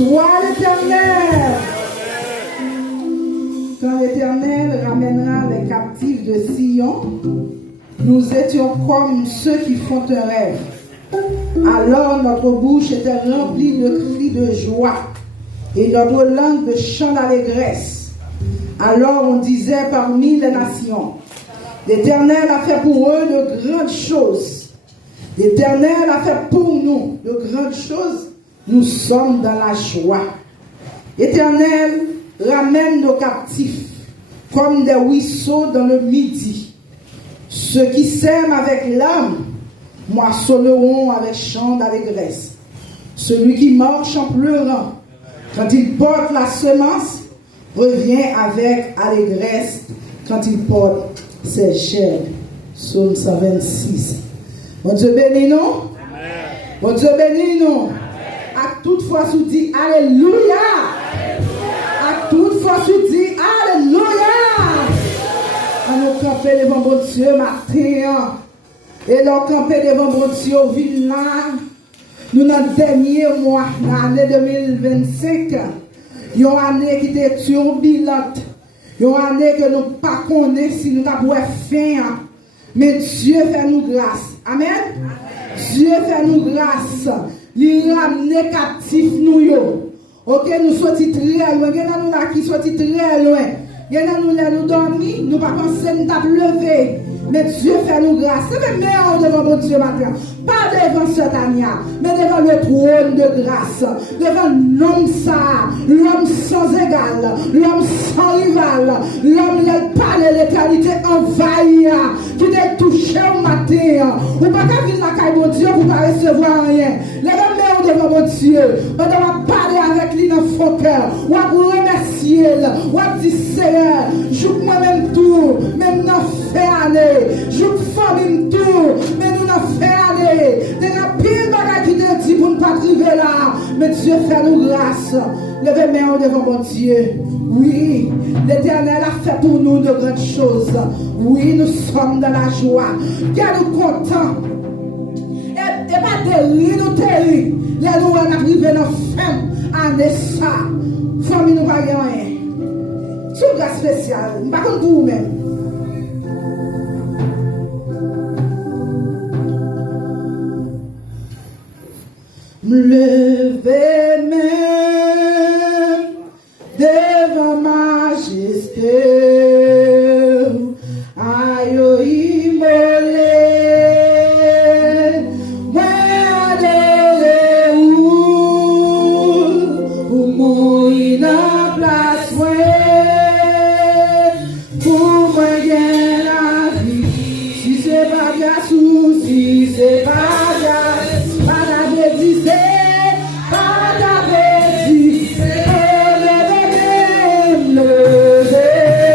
soit l'Éternel. Quand l'Éternel ramènera les captifs de Sion, nous étions comme ceux qui font un rêve. Alors notre bouche était remplie de cris de joie et notre langue de chants d'allégresse. Alors on disait parmi les nations, l'Éternel a fait pour eux de grandes choses. L'Éternel a fait pour nous de grandes choses. Nous sommes dans la joie. L'Éternel ramène nos captifs comme des ruisseaux dans le midi. Ceux qui sèment avec l'âme moissonneront avec chant d'allégresse. Celui qui marche en pleurant, quand il porte la semence, revient avec allégresse quand il porte ses chaînes. Psaume 126. Mon Dieu bénis nous. Mon Dieu bénis nous. À toute fois, tu dis Alléluia. À toute fois, tu dis Alléluia. À nous camper devant mon Dieu matin. Et nous camper devant mon Dieu au village. Nous, dans le dernier mois, l'année 2025, une année qui était turbulente. Une année que nous ne connaissons pas si nous avons faim. Mais Dieu fait nous grâce. Amen. Dieu fait nous grâce. Il ramène captifs nous. Ok, nous sommes très loin. Il y a nous là qui sont très loin. Il y a nous là nous dormir. Nous ne pas penser nous t'as levé. Mais Dieu fait nous grâce. C'est même meilleur devant mon Dieu matin. Pas devant Satania, mais devant le trône de grâce. Devant l'homme ça, l'homme sans égal, l'homme sans rival, l'homme qui parle de l'éternité envahie, qui t'a touché au matin. Vous ne pouvez pas venir la caille de Dieu, vous ne pouvez pas recevoir rien. Levez meilleur devant mon Dieu. On doit parler avec lui dans son cœur. On va vous remercier. On va dire Seigneur, joue moi-même tout, même dans fait année. Joue famille tout, mais nous n'en fait année. Des pile bagages qui te dit pour ne pas arriver là. Mais Dieu fait nous grâce. Levez main devant mon Dieu. Oui, l'Éternel a fait pour nous de grandes choses. Oui, nous sommes dans la joie. Nous contents. Et pas de rire, nous terri. Là, nous allons arriver dans la fin année ça. Famille, nous ne pas rien. C'est une grâce spéciale. Nous ne pas comme pour vous-même. Levez même devant majesté, aïe immolé, moi aller où mourir la place pour moi gagner la vie. Si c'est pas bien souci, c'est pas bien, pas la décision. Levé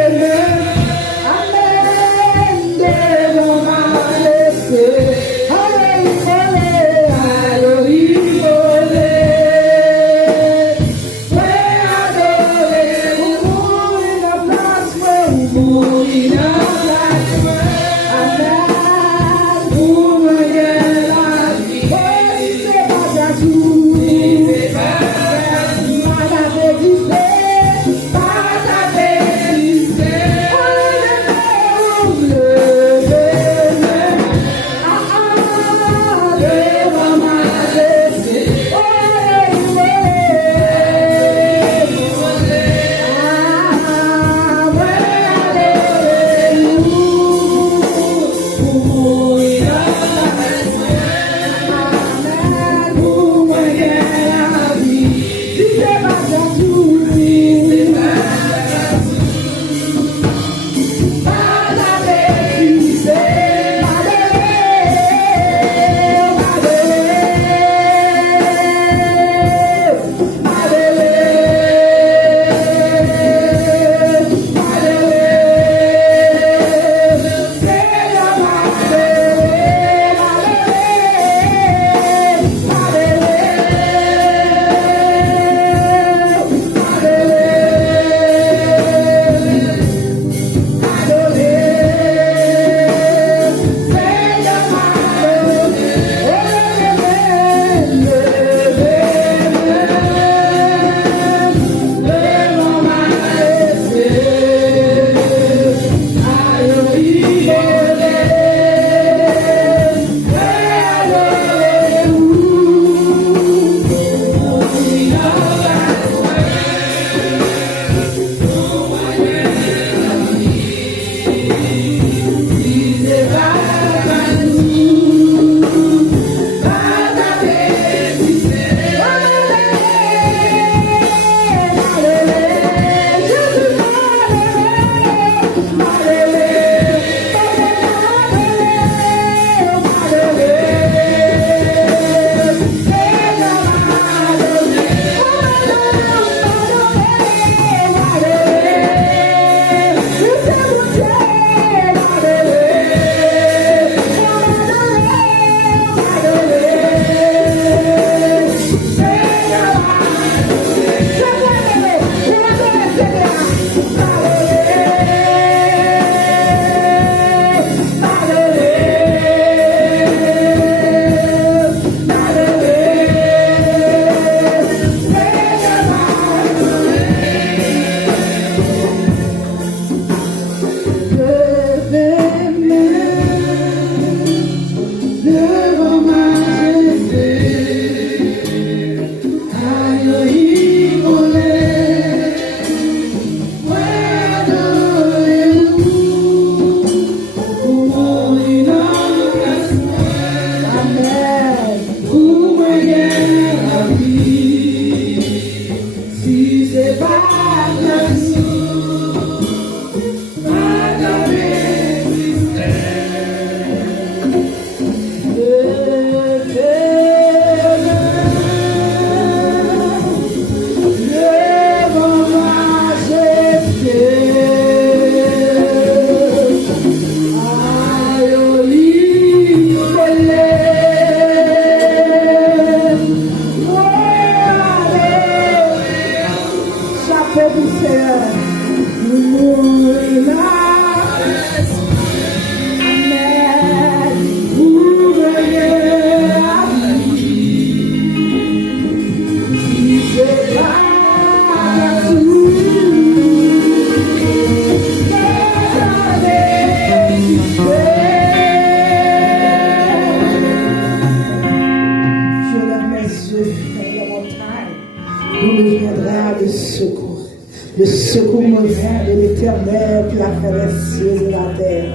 Le secours me vient de l'Éternel qui a fait les cieux et la terre.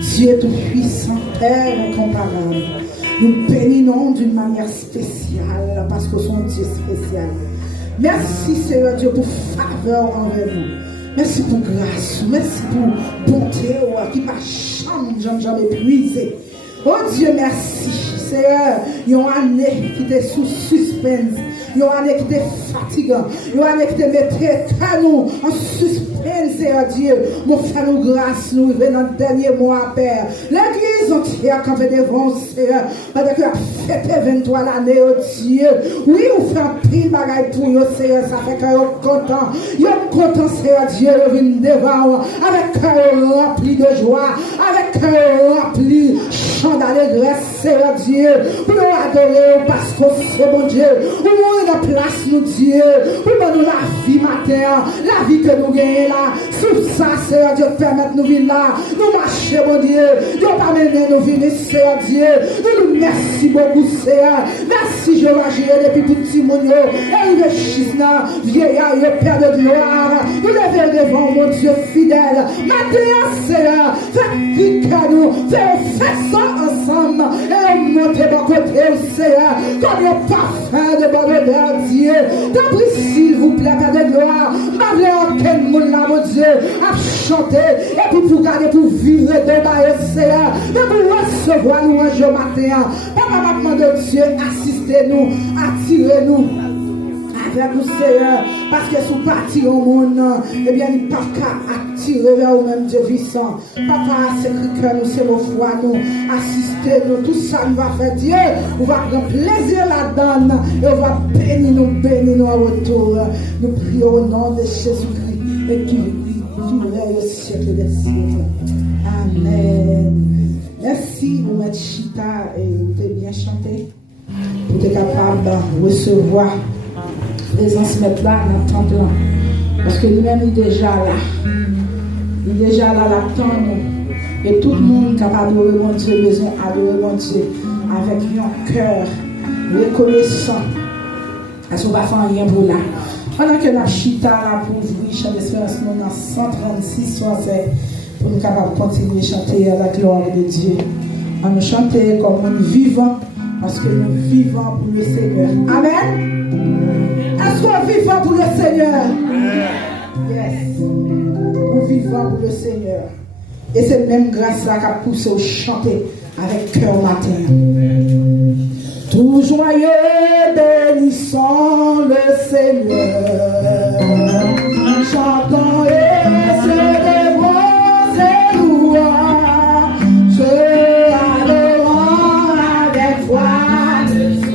Dieu tout-puissant, Père incomparable. Nous bénissons d'une manière spéciale parce que son Dieu spécial. Merci Seigneur Dieu pour faveur envers nous. Merci pour grâce. Merci pour bonté qui m'a jamais épuisé. Oh Dieu, merci. Seigneur, il y a une année qui était sous suspense. Il y a une année qui était fatigant. Il y a une année qui était mettait nous en suspense, Seigneur Dieu. Mon frère, nous grâce, nous venons dans le dernier mois, Père. L'église entière, quand vous devant, Seigneur, pendant que vous fêtez 23 l'année, oh Dieu. Oui, vous faites un pile bagaille pour vous, Seigneur. Ça fait que vous êtes content. Vous êtes content, Seigneur Dieu, de venir devant avec cœur rempli de joie, avec cœur rempli de chant d'allégresse, Seigneur Dieu. Pour nous adorer parce que c'est bon Dieu. Pour nous dans place, nous Dieu. Pour nous la vie matin, la vie que nous gagnons là. Sur ça, Seigneur Dieu, permettre nous venir là. Nous marcher, mon Dieu. Nous pas mener nous venir, Seigneur Dieu. Nous merci beaucoup, Seigneur. Merci, je vais agir depuis tout petit monde. Et le chisna, vieillard, le Père de gloire. Nous levons devant mon Dieu fidèle. Matin, Seigneur, faites cadeau, faites ça ensemble. Et montez mon côté, Seigneur. Comme un parfum de bonne odeur, Dieu. Tant pis, s'il vous plaît, Père de gloire. M'avez aucun monde là, mon Dieu, à chanter. Et puis pour garder, pour vivre de bas, Seigneur. De pour recevoir nous un jour matin. Papa, maman de Dieu, assistez-nous, attirez-nous. Avec nous, Seigneur, parce que sous parti au monde, eh bien, il n'y a pas qu'à attirer vers vous-même Dieu puissant. Papa, c'est que nous, c'est vos foi, nous, assistez-nous, tout ça nous va faire Dieu, on va prendre plaisir là-dedans, et on va bénir nous en retour. Nous prions au nom de Jésus-Christ, et qui vivrait au siècle des siècles. Amen. Merci, vous m'êtes chita, et vous avez bien chanté, vous êtes capable de recevoir présence mettre là, dans le temps là. Parce que lui-même il est déjà là. Il est déjà là, l'attend. Et tout le monde capable d'adorer mon Dieu, besoin d'adorer mon Dieu avec un cœur reconnaissant. Parce qu'on va faire rien pour là. Pendant que la chita là pour ouvrir chant d'espérance, nous dans 136 soirées pour nous capables de continuer à chanter à la gloire de Dieu. On nous chanter comme nous vivons parce que nous vivons pour le Seigneur. Amen. Est-ce qu'on vivant pour le Seigneur? Yes. Nous vivons pour le Seigneur. Et c'est la même grâce là qui a poussé au chanter avec cœur matin. Tout joyeux bénissons le Seigneur. Chantons et célébrons ses louanges. Je adorons avec foi. Alléluia.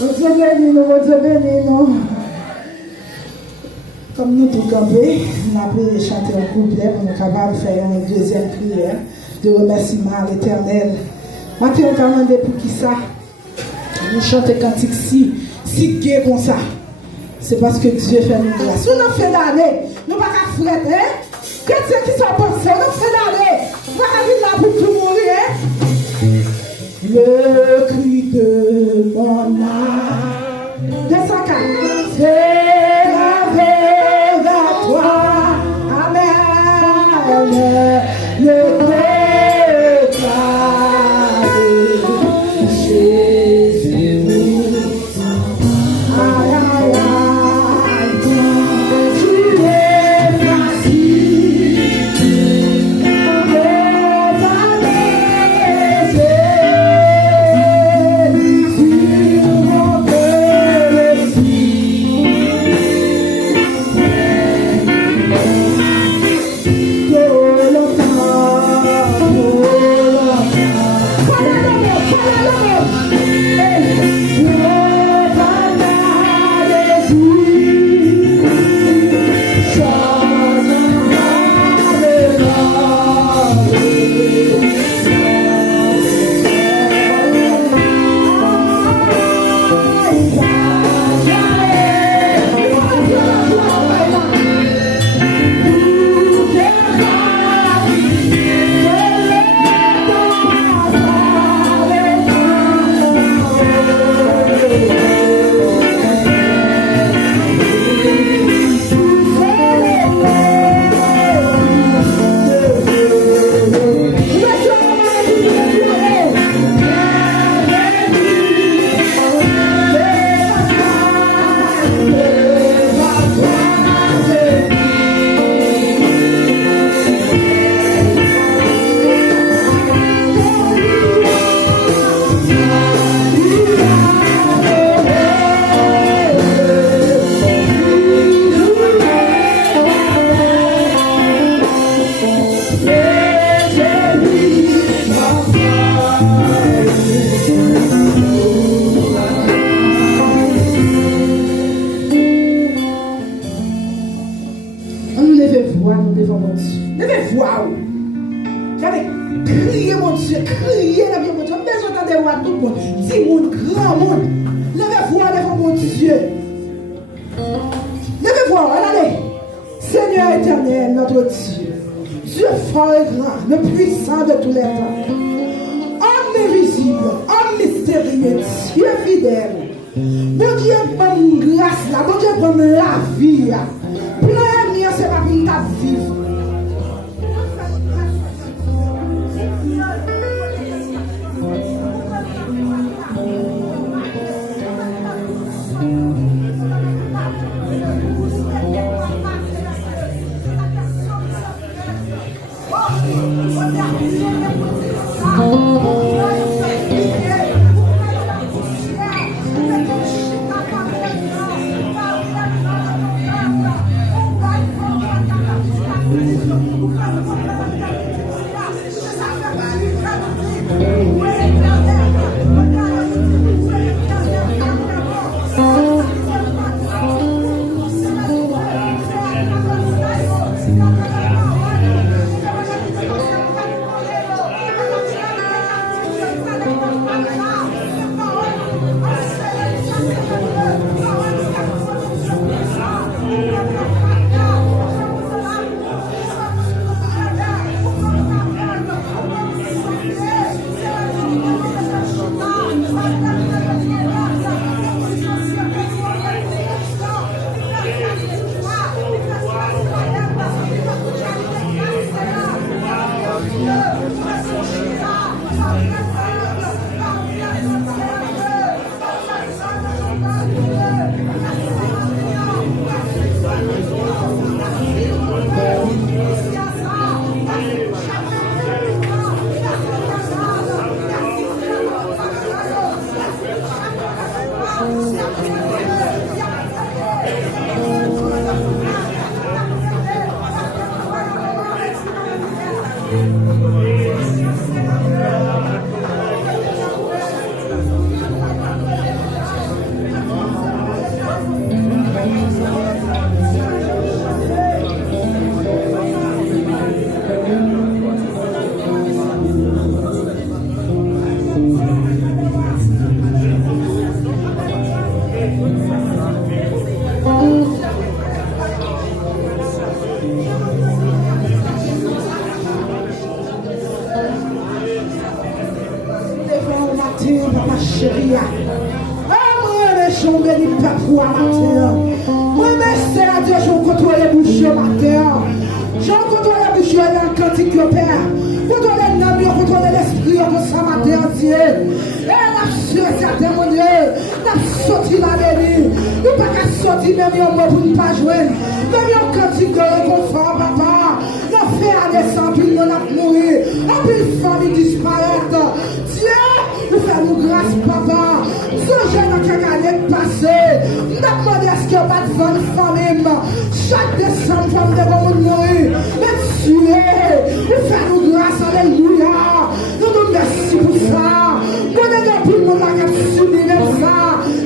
Mon Dieu béni nous, mon Dieu béni nous. Comme nous tout campés, nous avons chanté un couplet pour nous capables de faire une deuxième prière de remerciement à l'Éternel. Maintenant, on t'a demandé pour qui ça? Nous chantons cantique si gai comme ça. C'est parce que Dieu fait une grâce. Si nous fait d'année, nous ne pouvons pas frère, hein? Chrétiens qui sont pensés, nous fait d'année. Nous ne pouvons pas vivre là pour tout mourir, hein? Le cri de mon âme. 204. C'est la vers toi. Amen. Le j'en bénis peuple à matin. Moi, merci à Dieu, j'en contrôle les bouches au matin. J'en contrôle les bouches dans le cantique au Père. Contrôle les noms, contrôle l'esprit pour ça matin, Dieu. Et la sûr, certain, mon Dieu, n'a sorti la béni. Nous pas qu'à sortir même un mot pour ne pas jouer. Même un cantique de réconfort, papa. Nous faire à descendre, puis nous avons mourir. En plus, famille disparaître. Dieu, nous faisons grâce, papa. Ce jeune a quelques années passées. Nous avons demandé à ce qu'il n'y ait pas de bonne famille. Chaque décembre, femme de bon mourir. Mais Dieu, nous faisons grâce, alléluia. Nous nous remercions pour ça. Nous avons plus de monde qui a subi même ça.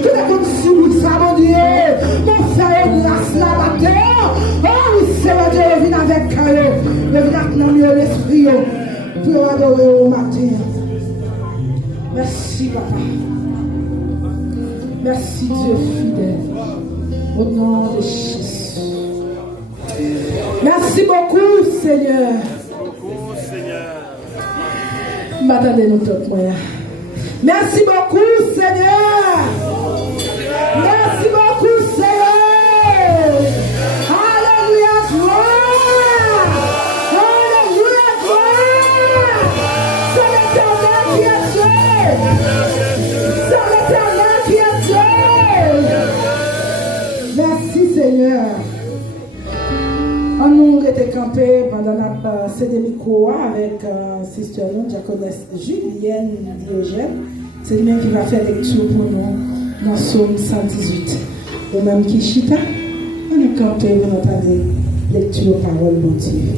Tout le monde subit ça, mon Dieu. Mon frère, grâce là, matin. Oh oui, c'est le Dieu, viens avec Caillou. Mais viens maintenant mieux l'esprit pour adorer au matin. Merci, papa. Merci, Dieu fidèle. Au nom de Jésus. Merci beaucoup, Seigneur. M'attendez-nous tous, moi. Merci beaucoup, Seigneur. Merci beaucoup, Seigneur. Alléluia, gloire. Alléluia, gloire. C'est l'Éternel qui est Dieu. C'est l'Éternel qui est Dieu. Merci, Seigneur. On nous était campé pendant la CD micro avec Sister diaconesse Julienne Diogène. C'est lui-même qui va faire lecture pour nous dans Psaume 118. Au même qui chita, on est campé pour entendre lecture parole de Dieu.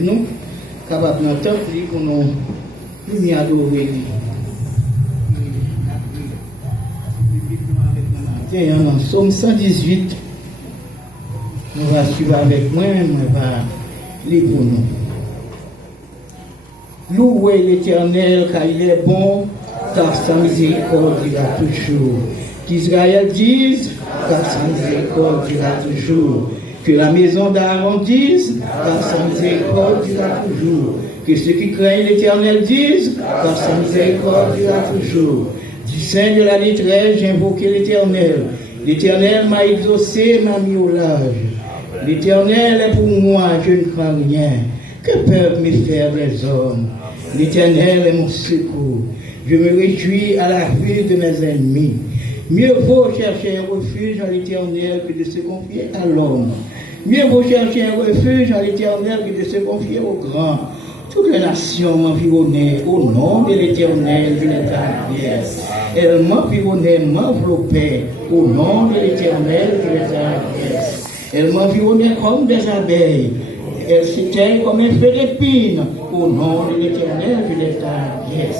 Nous, capables d'entendre pour nous mieux adorer. Dans Psaume 118, nous allons suivre avec moi, on va lire pour nous. Louez l'Éternel car il est bon, car sa miséricorde ira toujours. Qu'Israël dise, car sa miséricorde ira toujours. Que la maison d'Aaron dise, car sa miséricorde ira toujours. Que ceux qui craignent l'Éternel disent, car sa miséricorde ira toujours. Du sein de la détresse, j'ai invoqué l'Éternel. L'Éternel m'a exaucé, m'a mis au large. L'Éternel est pour moi, je ne crains rien. Que peuvent me faire les hommes? L'Éternel est mon secours. Je me réjouis à la vue de mes ennemis. Mieux vaut chercher un refuge en l'Éternel que de se confier à l'homme. Mieux vaut chercher un refuge en l'Éternel que de se confier au grand. Toutes les nations m'environnaient au nom de l'Éternel, je n'étais à guerre. Elles m'environnaient, m'enveloppaient au nom de l'Éternel, je n'étais à guerre. Elles m'environnaient comme des abeilles. Elles s'éteignent comme un feu d'épine. Au nom de l'Éternel, je n'étais à guerre.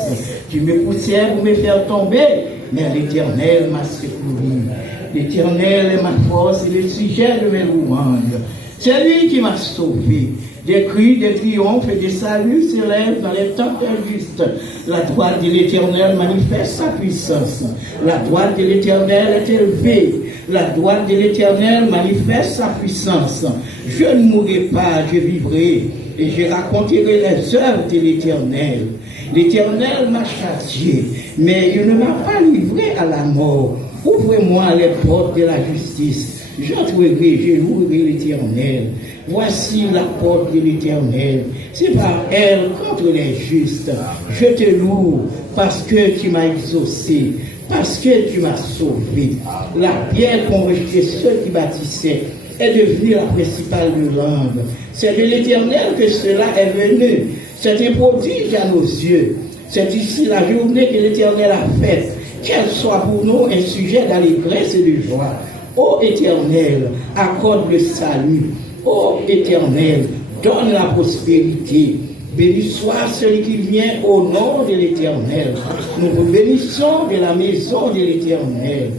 Tu me poussais pour me faire tomber, mais l'Éternel m'a secouru. L'Éternel est ma force et le sujet de mes louanges. C'est lui qui m'a sauvé. Des cris, des triomphes et des saluts s'élèvent dans les temps injustes. La droite de l'Éternel manifeste sa puissance. La droite de l'Éternel est élevée. La droite de l'Éternel manifeste sa puissance. Je ne mourrai pas, je vivrai, et je raconterai les œuvres de l'Éternel. L'Éternel m'a châtié, mais il ne m'a pas livré à la mort. Ouvrez-moi les portes de la justice. J'entrerai, je louerai l'Éternel. Voici la porte de l'Éternel. C'est par elle contre les justes. Je te loue parce que tu m'as exaucé, parce que tu m'as sauvé. La pierre qu'ont rejeté ceux qui bâtissaient est devenue la principale de l'angle. C'est de l'Éternel que cela est venu. C'est un prodige à nos yeux. C'est ici la journée que l'Éternel a faite. Qu'elle soit pour nous un sujet d'allégresse et de joie. Ô Éternel, accorde le salut. Ô Éternel, donne la prospérité. Béni soit celui qui vient au nom de l'Éternel. Nous vous bénissons de la maison de l'Éternel.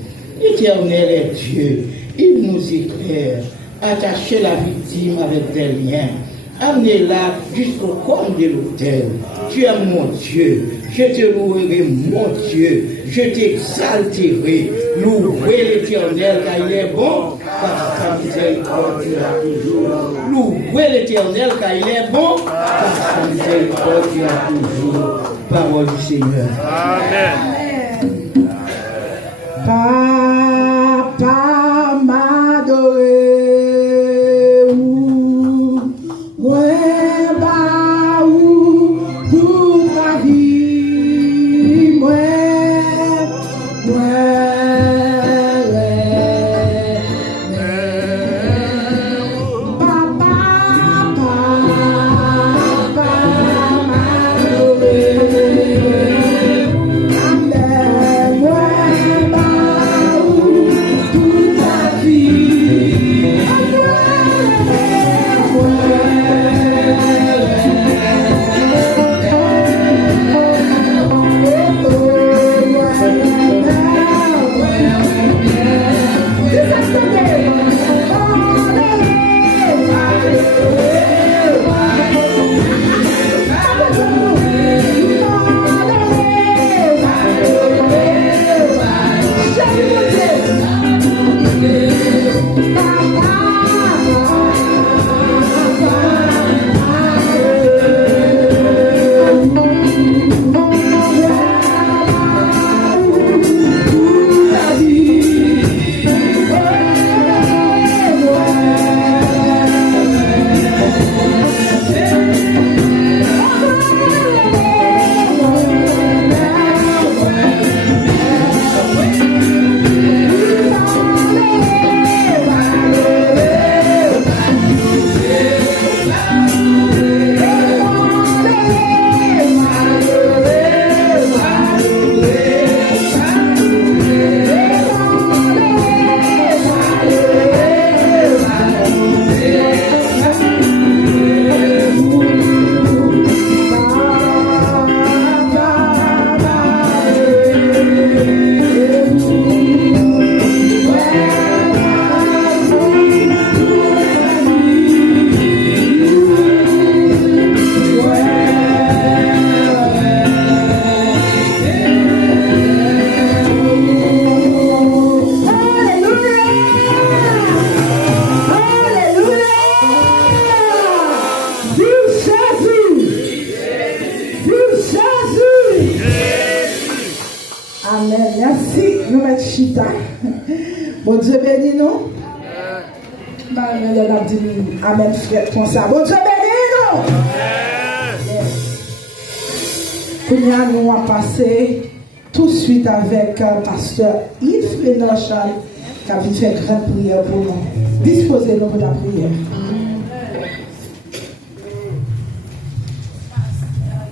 L'Éternel est Dieu. Il nous éclaire. Attachez la victime avec des liens. Amenez-la jusqu'au coin de l'autel. Tu es mon Dieu. Je te louerai, mon Dieu. je t'exalterai. Louez l'Éternel car il est bon, car sa miséricorde durera toujours. Louez l'Éternel car il est bon, car sa miséricorde durera toujours. Parole du Seigneur. Amen. Papa m'adore. Bon Dieu bénis nous. Amen, frère, comme ça. Bon Dieu bénis nous. Nous allons passer tout de suite avec pasteur Yves Ménochal qui a fait une grande prière pour nous. Disposez-nous pour la prière.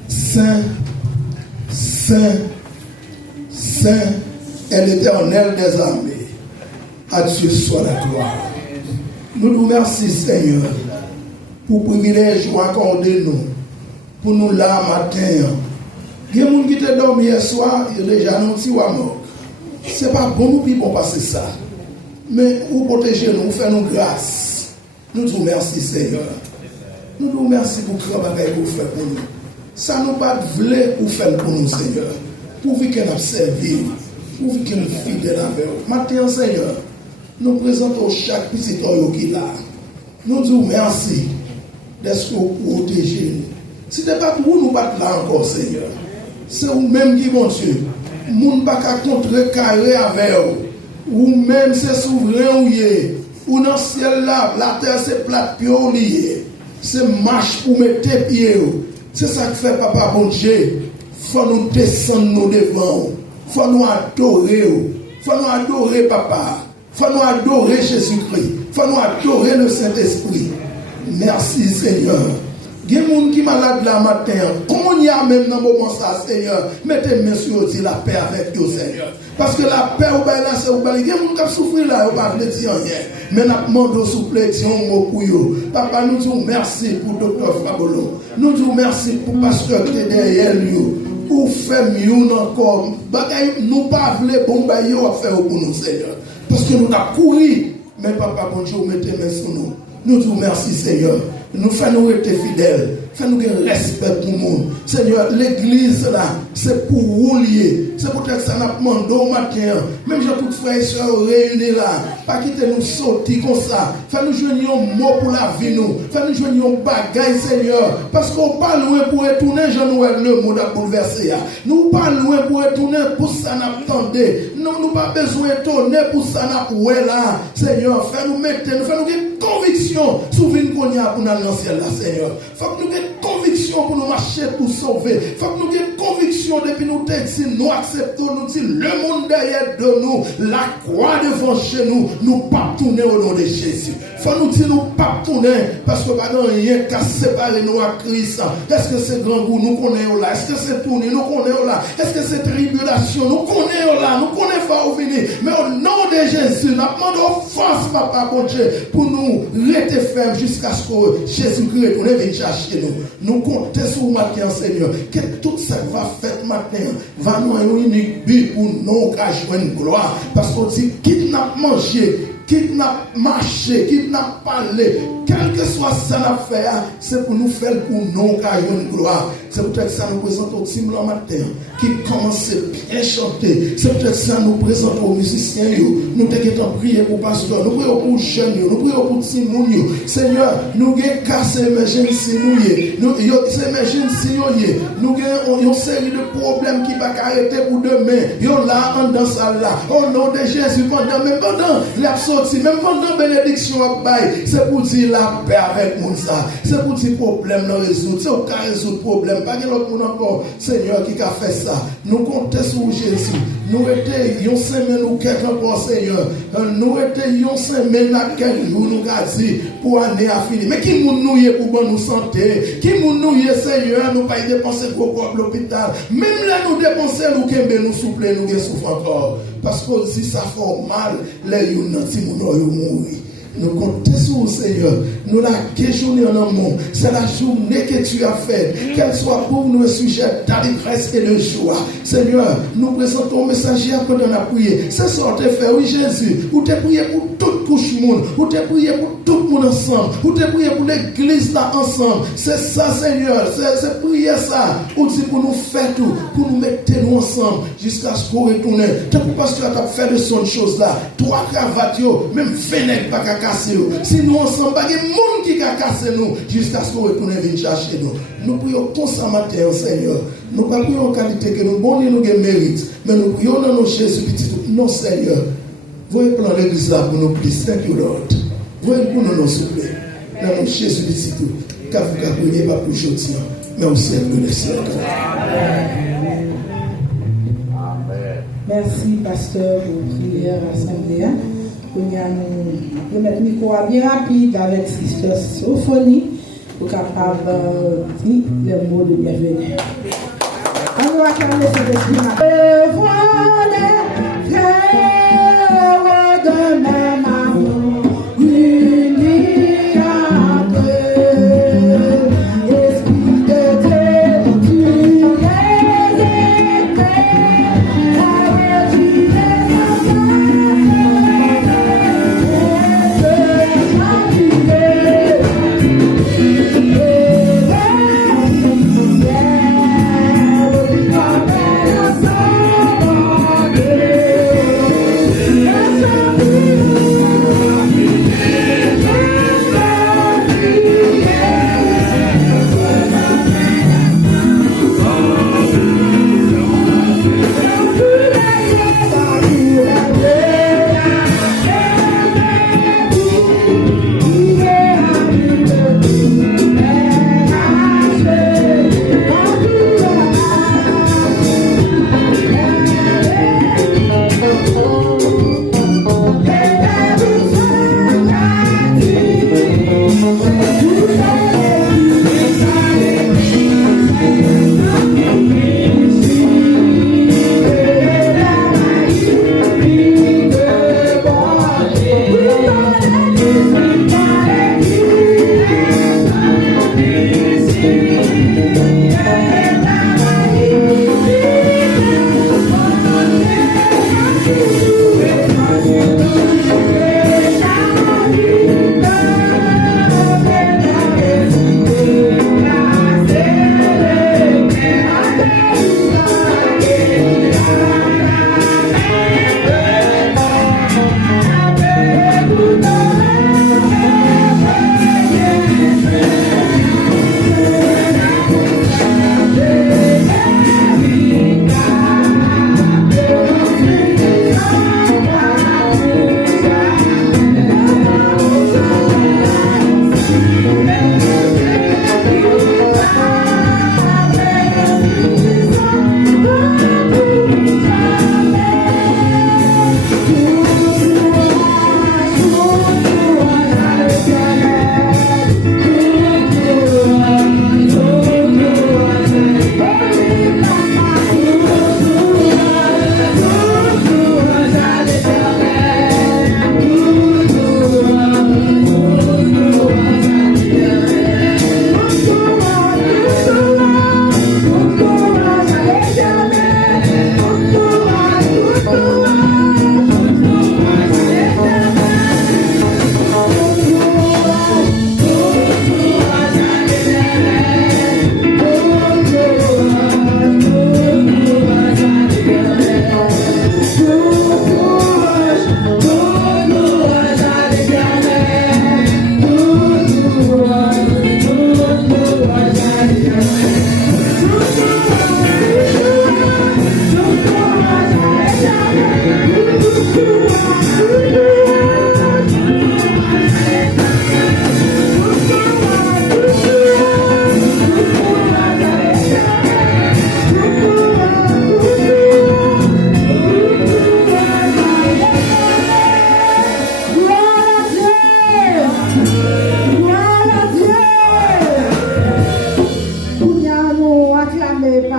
Saint, Saint, Saint est l'Éternel des armées. À Dieu soit la gloire. Nous nous remercions, Seigneur, pour le privilège qu'on accorde nous, pour nous là matin. Il y a des gens qui te dorment hier soir, il y a déjà un petit mort. Ce n'est pas bon nous qui vont passer ça. Mais vous protégez nous, vous faites nous grâce. Nous nous remercions, Seigneur. Nous nous remercions pour le travail que vous faites pour nous. Ça nous pas de voler pour faire pour nous, Seigneur. Pour que nous servir, pour que nous fidèles avec vous. Maintenant, Seigneur, nous présentons chaque petit homme qui est là. Nous disons merci d'être protégés. Si ce n'est pas pour nous battre là encore, Seigneur, c'est vous-même qui, mon Dieu, nous ne pouvons pas contrecarrer avec vous. Vous-même, c'est souverain ou dans le ciel là, la terre c'est plate pied lié. C'est marche pour mettre tes pieds. C'est ça que fait Papa bon Dieu. Il faut nous descendre nous devant. Il faut nous adorer. Il faut nous adorer Papa. Il faut nous adorer Jésus-Christ. Il faut nous adorer le Saint-Esprit. Merci Seigneur. Il y a des gens qui sont malades là matin. Comment il y a même dans le moment ça, Seigneur? Mettez main sur eux, la paix avec vous, Seigneur. Parce que la paix, c'est vous. Il y a des gens qui souffrent là, vous ne pouvez pas dire rien. Mais nous demandons souffletion pour vous. Papa, nous disons merci pour Dr. Fabolo. Nous disons merci pour Pasteur qui est derrière lui. Pour faire mieux encore. Nous ne pas voulons bombarder à faire pour nous, Seigneur. Parce que nous avons couru. Mais Papa, bon Dieu, mettez main sur nous. Nous disons merci, Seigneur. Nous faisons nous être fidèles. Fais-nous un respect pour le monde. Seigneur, l'église là, c'est pour rouler. C'est peut-être ça n'a pas demandé au matin. Même j'ai tout frères et sœurs réunis là. Pas quitter nous sortir comme ça. Fais-nous jouer un mot pour la vie nous. Fais-nous jouer un bagaille, Seigneur. Parce qu'on pas loin pour retourner, Jean-Noël, le monde a bouleversé. Nous pas loin pour retourner pour ça n'a attendé. Nous pas besoin de tourner pour ça n'a pas là. Seigneur, fais-nous mettre, fais-nous une conviction. Souviens-nous qu'on y a pour dans le ciel là, Seigneur. Faut que nous ayons une conviction pour nous marcher pour sauver. Faut que nous ayons une conviction depuis nous si nous acceptons, nous disons le monde derrière de nous, la croix devant chez nous, nous pas tourner au nom de Jésus. Faut nous dire nous pas tourner parce que pas rien qu'à séparer nous à Christ. Est-ce que c'est grand goût nous connaissons là? Est-ce que c'est tourner nous connaissons là? Est-ce que c'est tribulation nous connaissons là? Nous connaissons pas où venir. Mais au nom de Jésus, nous demandons force, papa, bon Dieu, pour nous rester fermes jusqu'à ce que Jésus-Christ vienne chercher nous. Nous comptons sur vous matin, Seigneur, que tout ça va faire matin va nous un unique but pour nous jouer une gloire. Parce qu'on dit quitte n'a mangé, quitte n'a marché, quitte n'a parlé, quel que soit ça n'a fait, c'est pour nous faire pour nous jouer une gloire. C'est peut-être ça nous présente au team le matin qui commence à bien chanter. C'est peut-être ça nous présente aux musiciens. Nous t'inquiétons prier pour pasteur, nous prions pour jeunes, nous prions pour Timon. Seigneur, nous avons cassé mes jeunes si nous avons une série de problèmes qui ne vont pas arrêter pour demain. Nous là, en dans ça là. Au nom de Jésus, pendant la sortie, même pendant la bénédiction, c'est pour dire la paix avec nous. C'est pour dire problème non résoudre. C'est pour résoudre problème. Pas que l'autre monde encore, Seigneur, qui a fait ça. Nous comptons sur Jésus. Nous étions 5 semaines ou quelques encore, Seigneur. Nous étions 5 semaines à quelques jours, nous avons dit, pour année à finir. Mais qui nous y est pour nous santé? Qui nous y est, Seigneur, nous pas dépenser pour l'hôpital. Même là, nous dépenser, nous souffler, nous souffrir encore. Parce que si ça fait mal, les gens vont mourir. Nous comptons sur vous, Seigneur. Nous la journée en amour. C'est la journée que tu as faite. Qu'elle soit pour nous un sujet d'allégresse et de joie. Seigneur, nous présentons un messager après de la prière. C'est ça que tu fait, oui, Jésus. Ou tu prié pour toute couche monde. Ou tu prié pour tout le monde ensemble. Ou tu prié pour l'église là ensemble. C'est ça, Seigneur. C'est prier ça. Ou tu pour nous faire tout. Pour nous mettre nous ensemble. Jusqu'à ce qu'on retourne. Tu parce que tu as fait de son chose là. 3 cravates, même Fenech pas qu'à casser. Si nous ensemble, il y a des gens qui ont cassé nous jusqu'à ce qu'on retourne venir chercher nous. Nous prions tout ça matin, Seigneur. Nous ne prions en qualité que nous bon nous mérite, mais nous prions dans nos Jésus petit. Non, Seigneur. Voyez plan l'église là pour nous prier. Thank you, Lord. Voyez pour nous souffler. Dans nos Jésus petit. Car vous ne priez pas pour aujourd'hui, mais au ciel de siècle. Merci, pasteur, pour prière assemblée. Nous mettre le micro bien rapide avec Sister Sophonie pour capable de dire les mots de bienvenue. On va acclamer ce petit de même amour, unis à deux, esprit de Dieu, tu les étais, avec tu les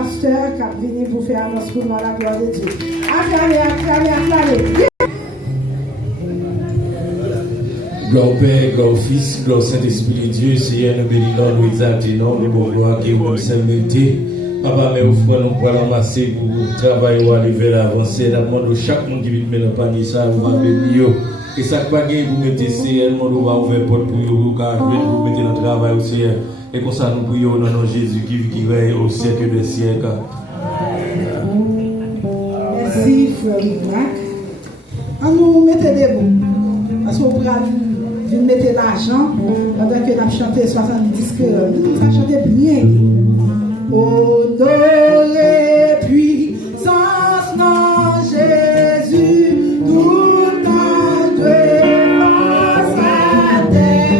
Pasteur qui a venu pour faire annonce pour nous la gloire de Dieu. Acclamez, acclamez, acclamez. Gloire au Père, gloire au Fils, gloire au Saint-Esprit de Dieu, Seigneur, nous bénissons, nous exaltons, nous bon gloire qui vous mérité. Papa, mais offre nous pour ramasser pour travailler ou arriver à avancer. Nous demandons chaque monde qui vient mettre le panier, ça, vous va bénir. Et ça, pas gagner, vous mettez, Seigneur, le monde va ouvrir porte pour vous, car vous mettez dans le travail au Seigneur. Et comme ça, nous prions au nom de Jésus qui vit, qui règne au siècle des siècles. Merci, frère Irak. On nous mettez debout. Parce qu'on pourra venir mettre l'argent pendant que nous avons chanté 70 chœurs. Nous avons chanté bien. Honoré puissance dans Jésus, tout en devance à terre.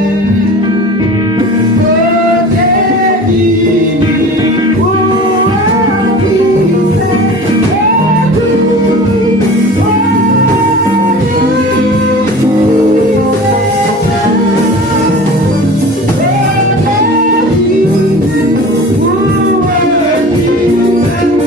Thank you.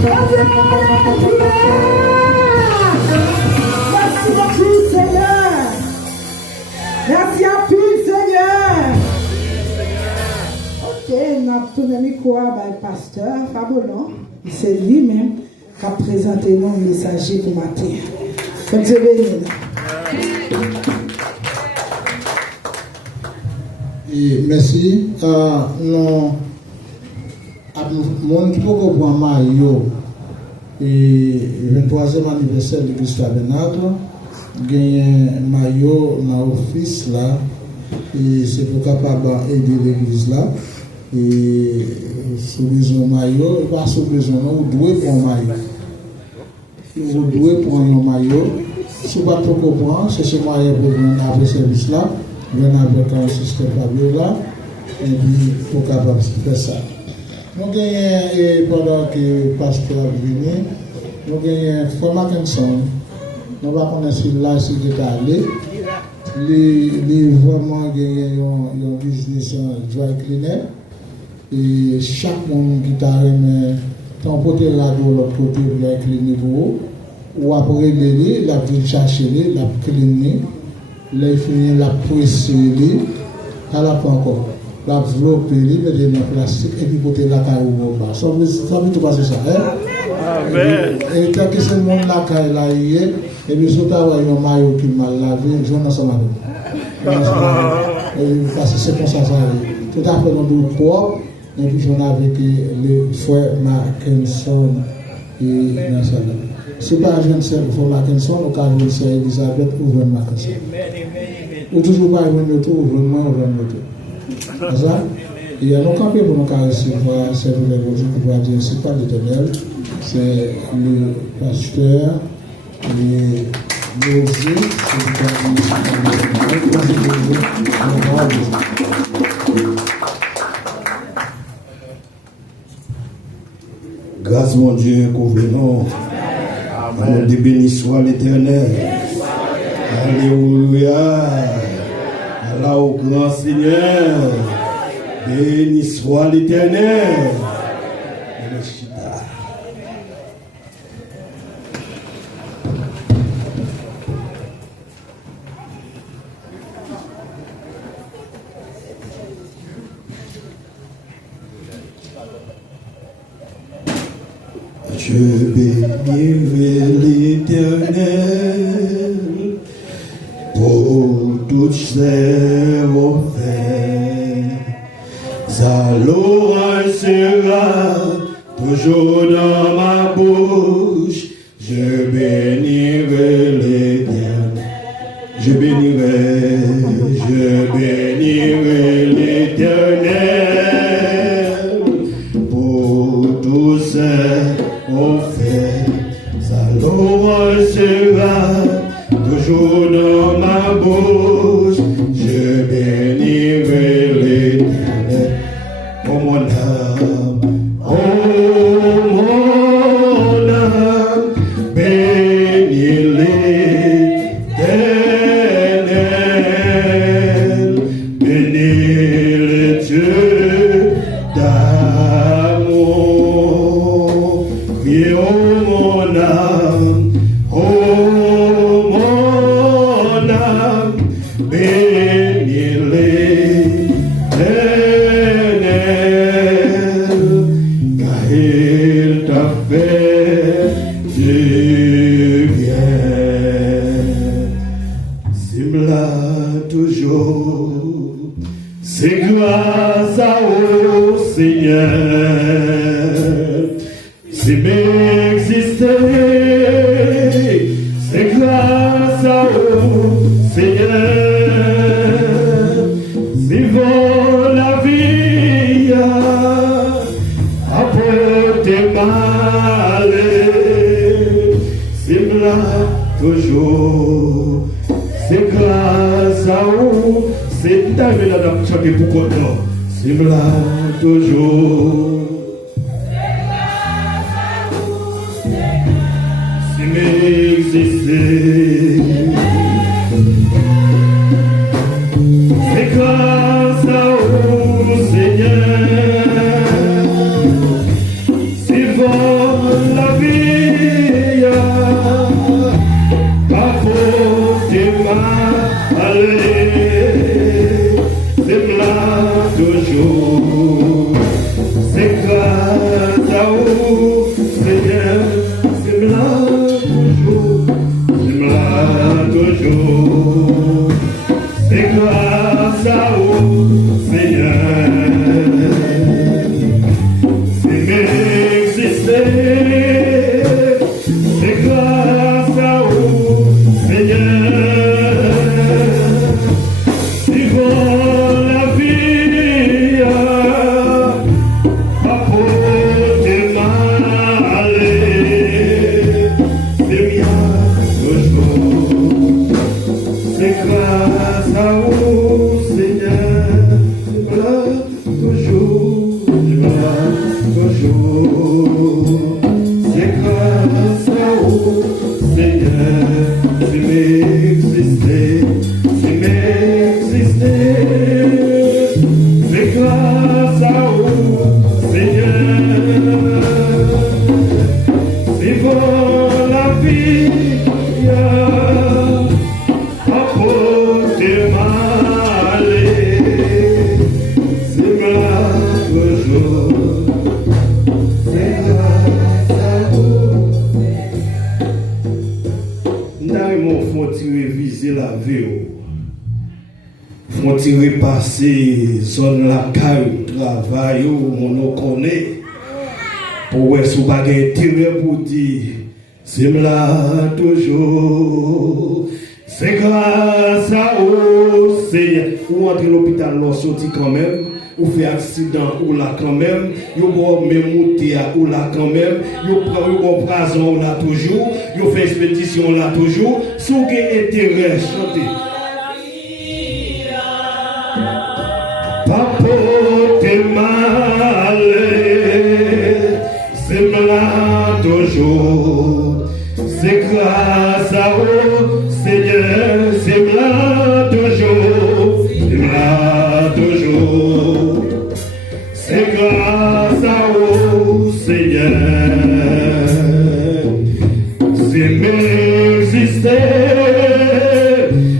Merci beaucoup, Seigneur. Merci à tout, Seigneur. Ok, on a tourné le micro à le pasteur Fabolon. C'est lui-même qui a présenté nos messagers pour matin. Que Dieu bénisse. Et merci. Non. Mon qui peut comprendre Mario et 23e anniversaire de l'église tabernacle, gagne Mario dans l'office là et c'est pour capable aider l'église là et sous besoin Mario pas sous besoin non vous devez prendre Mario vous devez prendre un maillot si pas trop comprendre c'est ce moyen pour venir après service là venir avec un système Fabio là et puis pour capable faire ça. Nous gagnons, pendant que le pasteur est venu, nous gagnons Frère Mackinson. Nous ne connaissons pas si là, si il est allé. Il vraiment gagné un business dry cleaner. Et chaque monde qui t'a remis, t'emporter là de l'autre côté pour la cleaner pour vous. Ou après, il a pu chercher, il a cleaner. Il a fini, il a pressé, il a pas encore. La enveloppe, il met dans le plastique et puis porter la caille au bas. Ça veut tout passer ça. Amen. Et tant que c'est le monde la caille là hier, et puis surtout avoir un maillot qui m'a lavé, je n'en sais pas. Parce que c'est pour ça. Tout à fait dans le propre, et puis j'en ai avec le frère Mackinson et dans ça. C'est pas un jeune frère Mackinson, ou quand je sais Elisabeth ou Frère Mackinson. Ou toujours pas venir tout, ou vraiment tout. Ça, il y a nos campés pour nous recevoir cette révolution qui va dire c'est pas l'Éternel, c'est le pasteur, les yeux, Grâce mon Dieu, couvre-nous. Amen. Béni soit l'Éternel. Alléluia. Allah au grand Seigneur, béni soit l'Éternel. Je bénirai l'Éternel pour toutes ses offertes. Sa louange sera toujours dans ma bouche. Je bénirai l'Éternel. Je bénirai l'Éternel pour tous ses offertes. Sa louange sera toujours dans ma bouche, je bénirai l'Éternel. Oh mon âme, bénis l'Éternel, bénis le Dieu d'amour. Et oh mon âme, bénis l'Éternel, car il t'a fait du bien. C'est là toujours, c'est grâce au Seigneur, c'est m'exister, c'est grâce au Seigneur, si vaut la vie, apportez mal, c'est là toujours, c'est grâce à vous, c'est arrivé là dans chaque pour content, c'est là toujours, c'est m'exister. C'est grâce au Seigneur, c'est bon toujours. C'est grâce à vous, Seigneur, c'est là toujours. C'est là toujours. C'est grâce à vous, Seigneur. C'est m'exister. C'est grâce à vous, Seigneur. Vivons la vie, pas pour te mal. C'est bien toujours. C'est grâce à vous, Seigneur. C'est là toujours. C'est là toujours. C'est grâce à vous, Seigneur. C'est m'exister. C'est m'exister. C'est grâce à vous, Seigneur. C'est pour la vie. La vie, faut tirer passer zone la caille travail on connaît pour ouais sous pas intérêt pour dire c'est là toujours c'est grâce à vous Seigneur ou entre l'hôpital l'on sorti quand même ou fait accident ou là quand même yo bon même monter ou là quand même yo prend prison là toujours yo fait expédition là toujours sous que intérêt chanter Papa t'es mal c'est là toujours c'est grâce à vous Seigneur c'est là toujours c'est là toujours c'est grâce à vous Seigneur c'est m'exister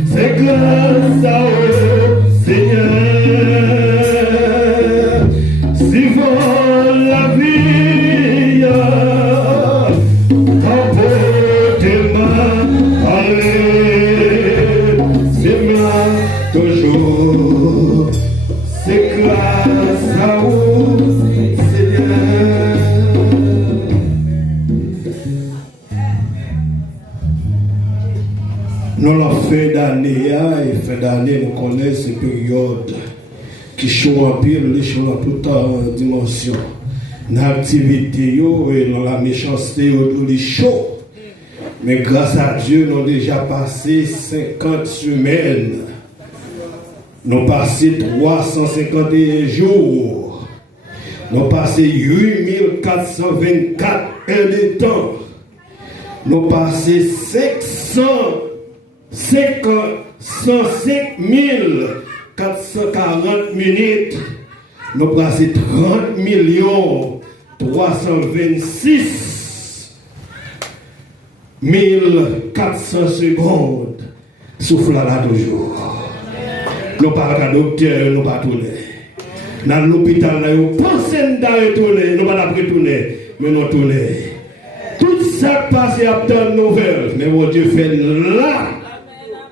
c'est grâce à vous Seigneur si vous la vie en porte ma aller c'est là toujours c'est grâce à vous Seigneur. Nous la fin d'année, et fin d'année, nous connaissons ces périodes qui sont en pile, les choses en toute dimension. Dans l'activité et dans la méchanceté, nous les chauds. Mais grâce à Dieu, nous avons déjà passé 50 semaines. Nous avons passé 351 jours. Nous avons passé 8424 heures de temps. Nous avons passé 105 440 minutes. Nous avons passé 30 326 400 secondes. Souffle là toujours. Nous pas de docteur, nous pas tourner. Dans l'hôpital, nous pensons d'arrêter, nous pas retourner, mais nous tourner. Tout ça passe à tant de nouvelles, mais mon Dieu fait là.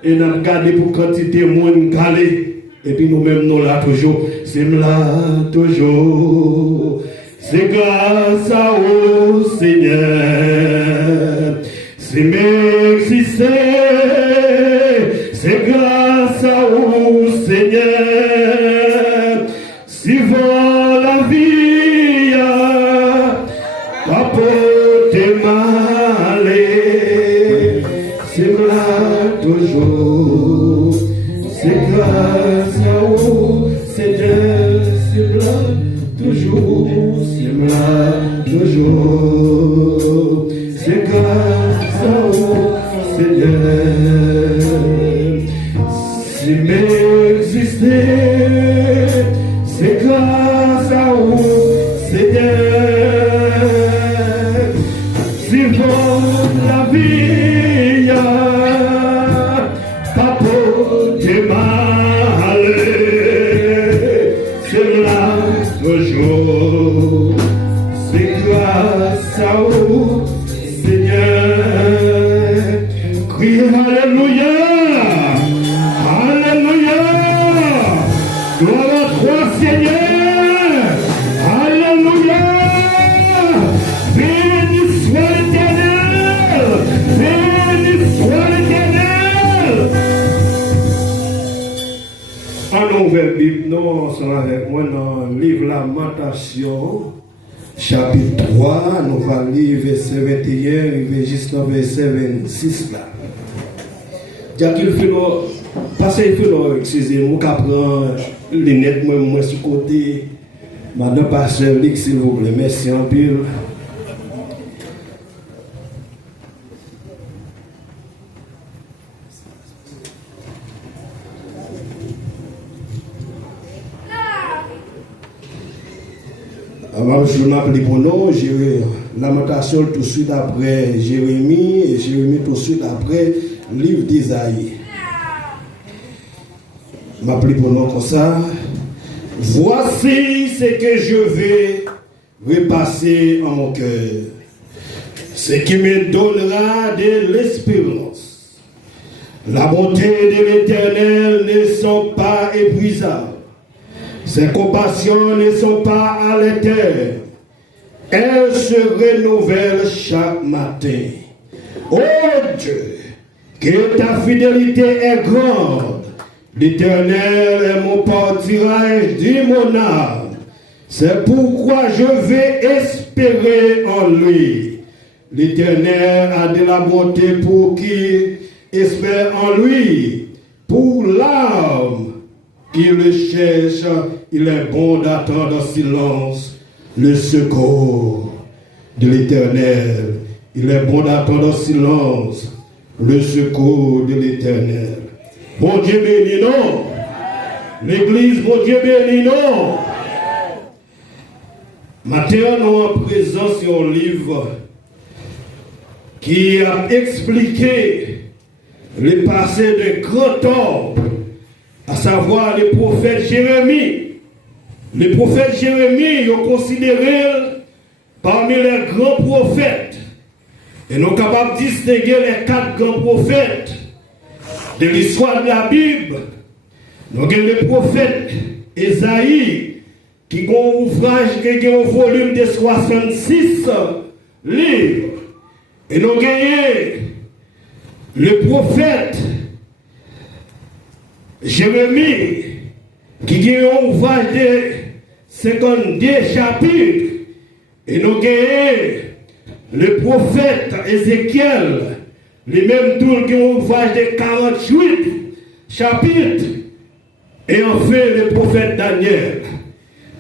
Et nous avons gardé pour quantité de monde calé. Et puis nous-mêmes, nous là toujours. C'est là toujours. C'est grâce à vous, Seigneur. C'est m'exister. C'est grâce à vous, Seigneur. Si vous la vie, apportez mal. C'est là toujours. C'est grâce à vous, Seigneur. C'est là toujours. C'est là toujours. C'est grâce à vous, Seigneur. Si m'exister, c'est grâce à vous, Seigneur. Si vous la vie, pas pour te mal, c'est là toujours. C'est grâce à vous, Seigneur. Criez Alléluia. Alléluia. Gloire à toi, Seigneur. Alléluia. Béni soit l'Éternel. Béni soit l'Éternel. Allons vers la Bible, nous sommes avec moi dans le livre Lamentation, chapitre 3, nous allons lire verset 21 et jusqu'au verset 26 là. Jacques Philo, passez Philo, excusez-moi, qu'après les nettes, moi, sur côté, madame Pasteur Lick, s'il vous plaît, merci en pile. Alors, je m'appelle pour nous, Lamentation tout de suite après Jérémie, et Jérémie tout de suite après livre d'Isaïe. Je m'appelle pour nous comme ça. Voici ce que je vais repasser en mon cœur, ce qui me donnera de l'espérance. La bonté de l'Éternel ne sont pas épuisables. Ses compassions ne sont pas à l'éternel. Elles se renouvellent chaque matin. Oh Dieu, que ta fidélité est grande. L'Éternel est mon pâturage, dit mon âme. C'est pourquoi je vais espérer en lui. L'Éternel a de la bonté pour qui espère en lui. Pour l'âme qui le cherche, il est bon d'attendre en silence le secours de l'Éternel. Il est bon d'attendre en silence le secours de l'Éternel. Bon Dieu béni, non. L'église, bon Dieu béni, non. Maintenant, nous en présence d'un livre qui a expliqué le passé de grand homme, à savoir le prophète Jérémie. Le prophète Jérémie est considéré parmi les grands prophètes. Et nous sommes capables de distinguer les 4 grands prophètes de l'histoire de la Bible. Nous avons le prophète Esaïe, qui a un ouvrage qui a un volume de 66 livres. Et nous avons le prophète Jérémie, qui a un ouvrage de 52 chapitres. Et nous avons le prophète Ézéchiel, le même tour qui a un ouvrage de 48 chapitres. Et enfin le prophète Daniel.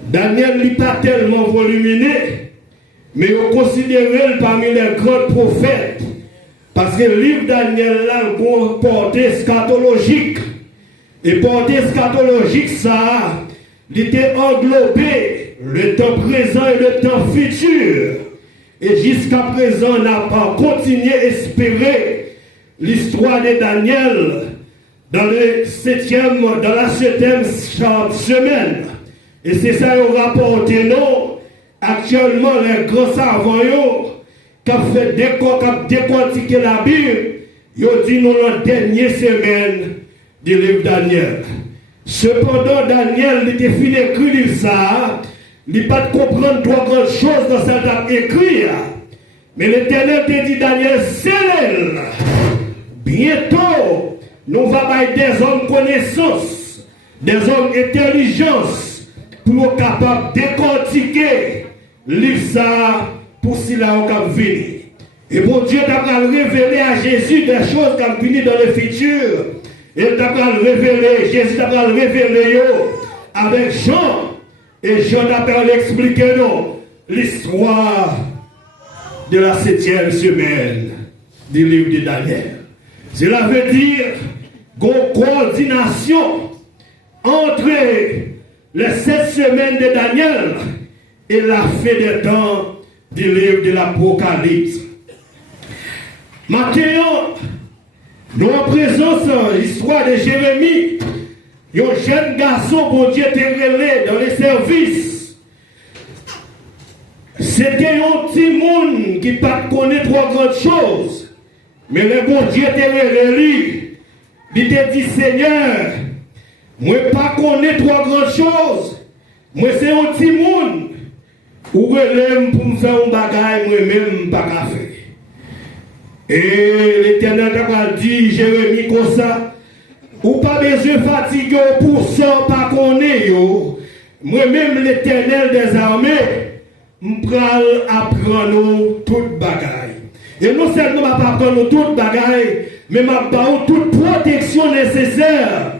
Daniel n'est pas tellement volumineux, mais on considère parmi les grands prophètes. Parce que le livre Daniel a une portée eschatologique. Et portée eschatologique, ça, il était englobé le temps présent et le temps futur. Et jusqu'à présent, on n'a pas continué à espérer l'histoire de Daniel dans la 7e semaine. Et c'est ça qu'on rapporte nous. Actuellement, les grands savants qui ont fait décortiquer la Bible, ils ont dit nous la dernière semaine du livre Daniel. Cependant, Daniel, il était fini d'écrire ça. Il n'a pas de comprendre trois grandes choses dans cette écrit. Mais l'Éternel te dit, Daniel, c'est elle. Bientôt, nous allons avoir des hommes connaissance, des hommes intelligence, pour être capables de décortiquer livre ça pour si là on va venir. Et bon Dieu t'a révélé à Jésus des choses qui vont venir dans le futur. Et t'a révélé, Jésus t'a révélé avec Jean. Et Jean t'a expliqué nous l'histoire de la 7e semaine du livre de Daniel. Cela veut dire une coordination entre les 7 semaines de Daniel et la fin des temps du livre de l'Apocalypse. Maintenant, nous en présence l'histoire de Jérémie. un jeune garçon, bon Dieu, était relé dans les services. C'était un petit monde qui ne connaît pas trop grandes choses. Mais le bon Dieu était relé lui. Il te dit, Seigneur, moi pas connais trop grandes choses. Moi c'est un petit monde. Ou relève pour me faire un bagage, moi-même pas qu'à faire. Et l'Éternel t'a dit, Jérémie, comme ça, ou pas besoin de fatiguer pour ça, pas connaître. Moi-même, l'Éternel des armées, je vais apprendre toute bagaille. Et non seulement je vais apprendre toute bagaille, mais je vais apprendre toute protection nécessaire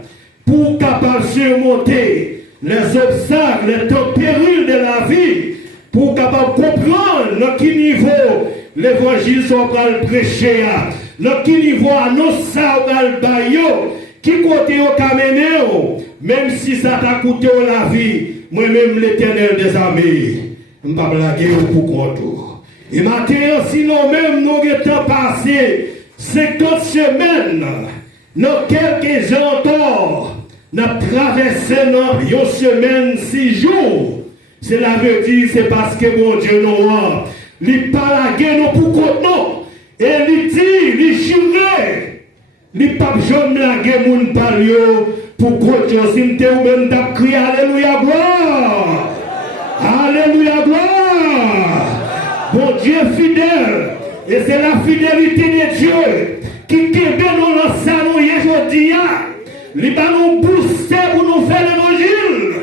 pour capable surmonter les obstacles, les périls de la vie, pour capable comprendre dans quel niveau l'évangile soit prêché, dans quel niveau annonce ça va bailler, qui côté au camener, même si ça t'a coûté la vie, moi-même l'Éternel des armées, je ne vais pas blaguer pour compte. Et maintenant, sinon même nous avons passé 50 semaines, dans quelques jours, nous avons traversé dans une semaine 6 jours. Cela veut dire c'est parce que mon Dieu nous a. Il parle à guerre pour compte non. Et il dit, il jure. Il pas jamais la guerre mon parle pour compte. Si nous même t'a crié alléluia gloire. Alléluia gloire. Bon Dieu fidèle. Et c'est la fidélité de Dieu qui te donne dans le salon aujourd'hui. Il va nous booster pour nous faire l'évangile.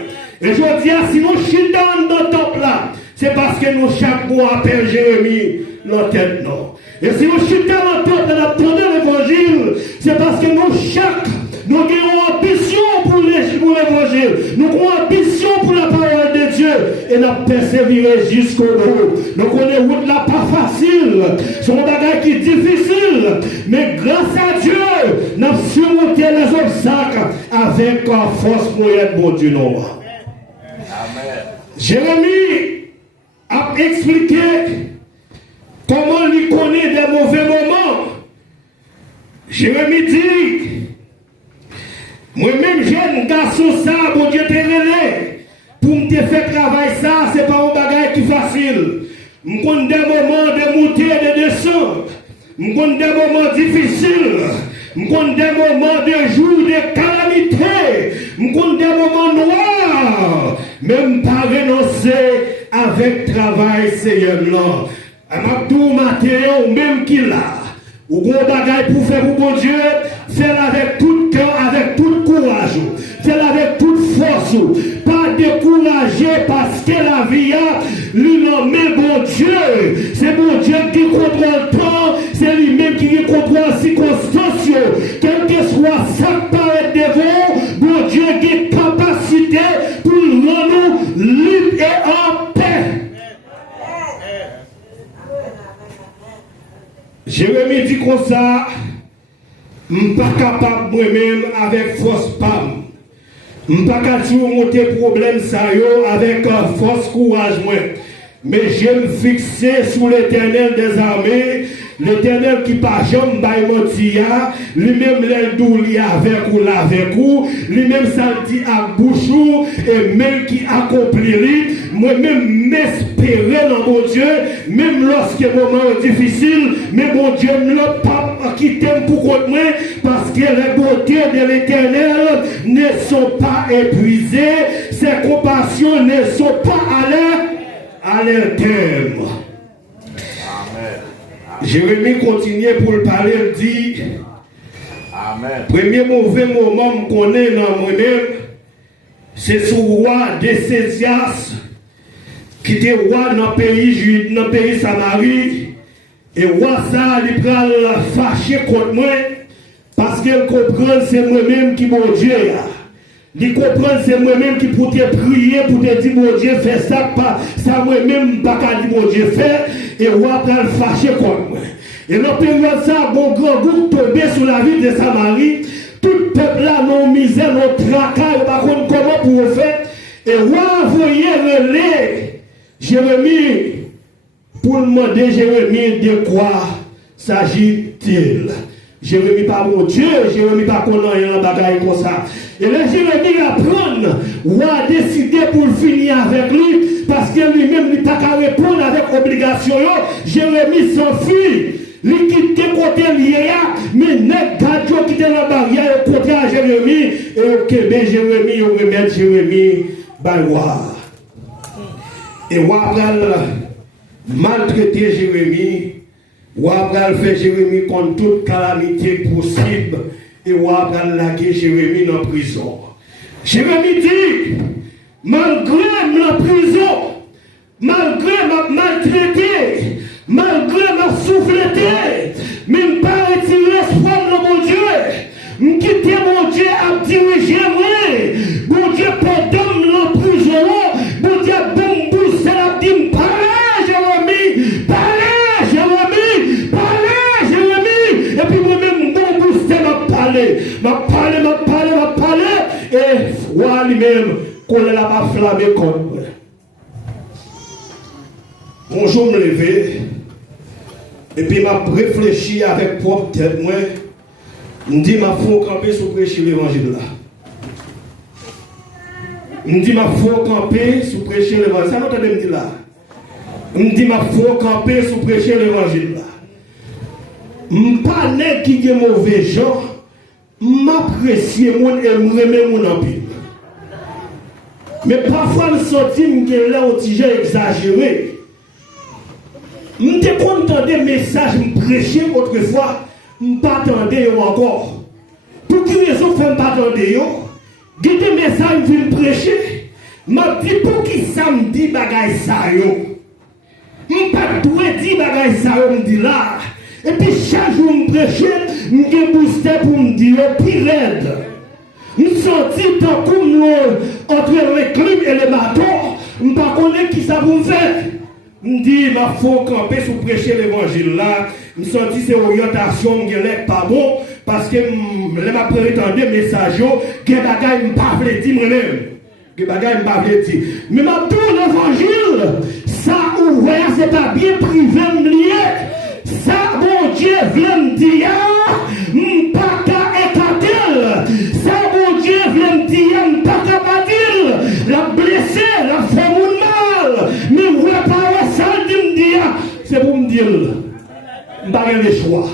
Et je dis, si nous chutons dans le temple là, c'est parce que nous chaque mois appelle Jérémie notre tête non. Et si nous chutons dans le temple, nous attendons l'évangile, c'est parce que nous avons ambition pour l'évangile, nous avons ambition pour la parole de Dieu, et nous persévérer jusqu'au bout. Nous connaissons route là pas facile, c'est un bagage qui est difficile, mais grâce à Dieu, nous avons surmonté les obstacles avec la force moyenne de Dieu. Jérémie a expliqué comment il connaît des mauvais moments. Jérémie dit, moi-même jeune garçon ça, bon Dieu te relais, pour me faire travailler ça, c'est pas un bagage qui est facile. Je connais des moments de montée et de descente. Je connais des moments difficiles. Je connais des moments de jour de calamité. Je connais des moments noirs. Même pas renoncer avec travail, Seigneur. Amadou Mathéo, même qu'il a. Ou gros bagaille pour faire pour bon Dieu, fais-le avec tout cœur, avec tout courage. Fais-le avec toute force. Pas décourager parce que la vie a lui-même bon Dieu. C'est bon Dieu qui contrôle le temps. C'est lui-même qui contrôle les circonstances. Quel que soit ça qui paraît devant, bon Dieu qui a capacité pour rendre nous libres et en paix. Jérémie dit comme ça, je ne suis pas capable moi-même avec force PAM. Je ne suis pas capable de monter problème avec force courage. Mais je me fixer sur l'Éternel des armées, l'Éternel qui pas jamais baille mentir, lui-même l'endou li avec ou l'avec ou, lui-même ça dit à bouchou, et même qui accomplit, moi-même m'espérer dans mon Dieu, même lorsque le moment est difficile, mais mon Dieu ne l'a pas quitté pour contre moi, parce que les beautés de l'Éternel ne sont pas épuisées, ses compassions ne sont pas à leur terme. Jérémie continue pour le parler, il dit, Amen. Premier mauvais moment que je connais dans moi-même, c'est ce roi Décésias, qui était roi dans le pays Samarie, et roi ça, il prend fâché contre moi, parce qu'il comprend que c'est moi-même qui mon Dieu. Il comprend que c'est moi-même qui pour te prier, pour te dire, mon Dieu, fais ça, pas ça moi-même, pas qu'à dire, mon Dieu, fait, et roi prend fâché contre moi. Et dans la période ça, mon grand groupe tombé sur la ville de Samarie, tout le peuple là, nos misères, nos tracas, par contre, comment pour faire, et roi envoyé le lait, Jérémie, pour demander Jérémie de quoi s'agit-il. Jérémie pas mon Dieu, Jérémie pas qu'on a un bagaille comme ça. Et là, Jérémie apprend, ou a décidé pour finir avec lui, parce que lui-même, il n'a pas qu'à répondre avec obligation. Jérémie s'enfuit. Il quitte côté lié, mais n'est pas qui était la barrière côté à Jérémie, et au Québec, Jérémie, au remet Jérémie, baïwa. Et on va maltraiter Jérémie, on va faire Jérémie contre toute calamité possible, et on va laguer Jérémie dans la prison. Jérémie dit, malgré la prison, malgré ma maltraité, malgré ma souffleté, même pas retirer l'espoir de mon Dieu, me quitter mon Dieu à diriger moi, mon Dieu pardonne la prison, mon Dieu bon booster la dîme, parlez Jérémie, parlez Jérémie, parlez Jérémie, et puis moi-même bon booster m'a parlé, et foi lui-même, qu'on l'a pas flammé comme moi. Bonjour me lever. Et puis m'a réfléchi avec propre tête moi. Me dit m'a faut camper sous prêcher l'évangile là. Me dit m'a faut camper sous prêcher l'évangile. Ça m'entendez me dire là. Me dit m'a faut camper sous prêcher l'évangile là. M'pas nèg qui est mauvais gens, m'apprécier mon et m'aimer mon en pile. Mais parfois me sentir me là un petit exagéré. Je suis content des messages que je prêchais autrefois, je ne pas attendre encore. Pour quelle raison je ne pas attendre? Il y a des messages que je prêcher, je me dis pour qui ça me dit bagaille ça yo. Je ne pas dire bagaille ça yo, me dit là. Et puis chaque jour je prêche, je me booster pour me dire plus raide. Je me sens tant comme entre le clim et le bateau, je ne pas connaître qui ça vous fait. Je me dis, il faut camper sous prêcher l'évangile là. Je me sens dit, c'est orientation, je ne pas bon, parce que je m'a prétendu message, que bagay je ne pas dire moi-même. Que bagay je ne pas dire. Mais ma tout l'évangile, ça ouvert, c'est pas bien privé me lié. Ça, mon Dieu, vient me dire, pas qu'à écarter. Ça, mon Dieu, vient me dire, pas qu'à bâtir. La blessée, la fait mon mal. Mais vous ne pas ça, me dire, c'est pour me dire, je n'ai pas le choix.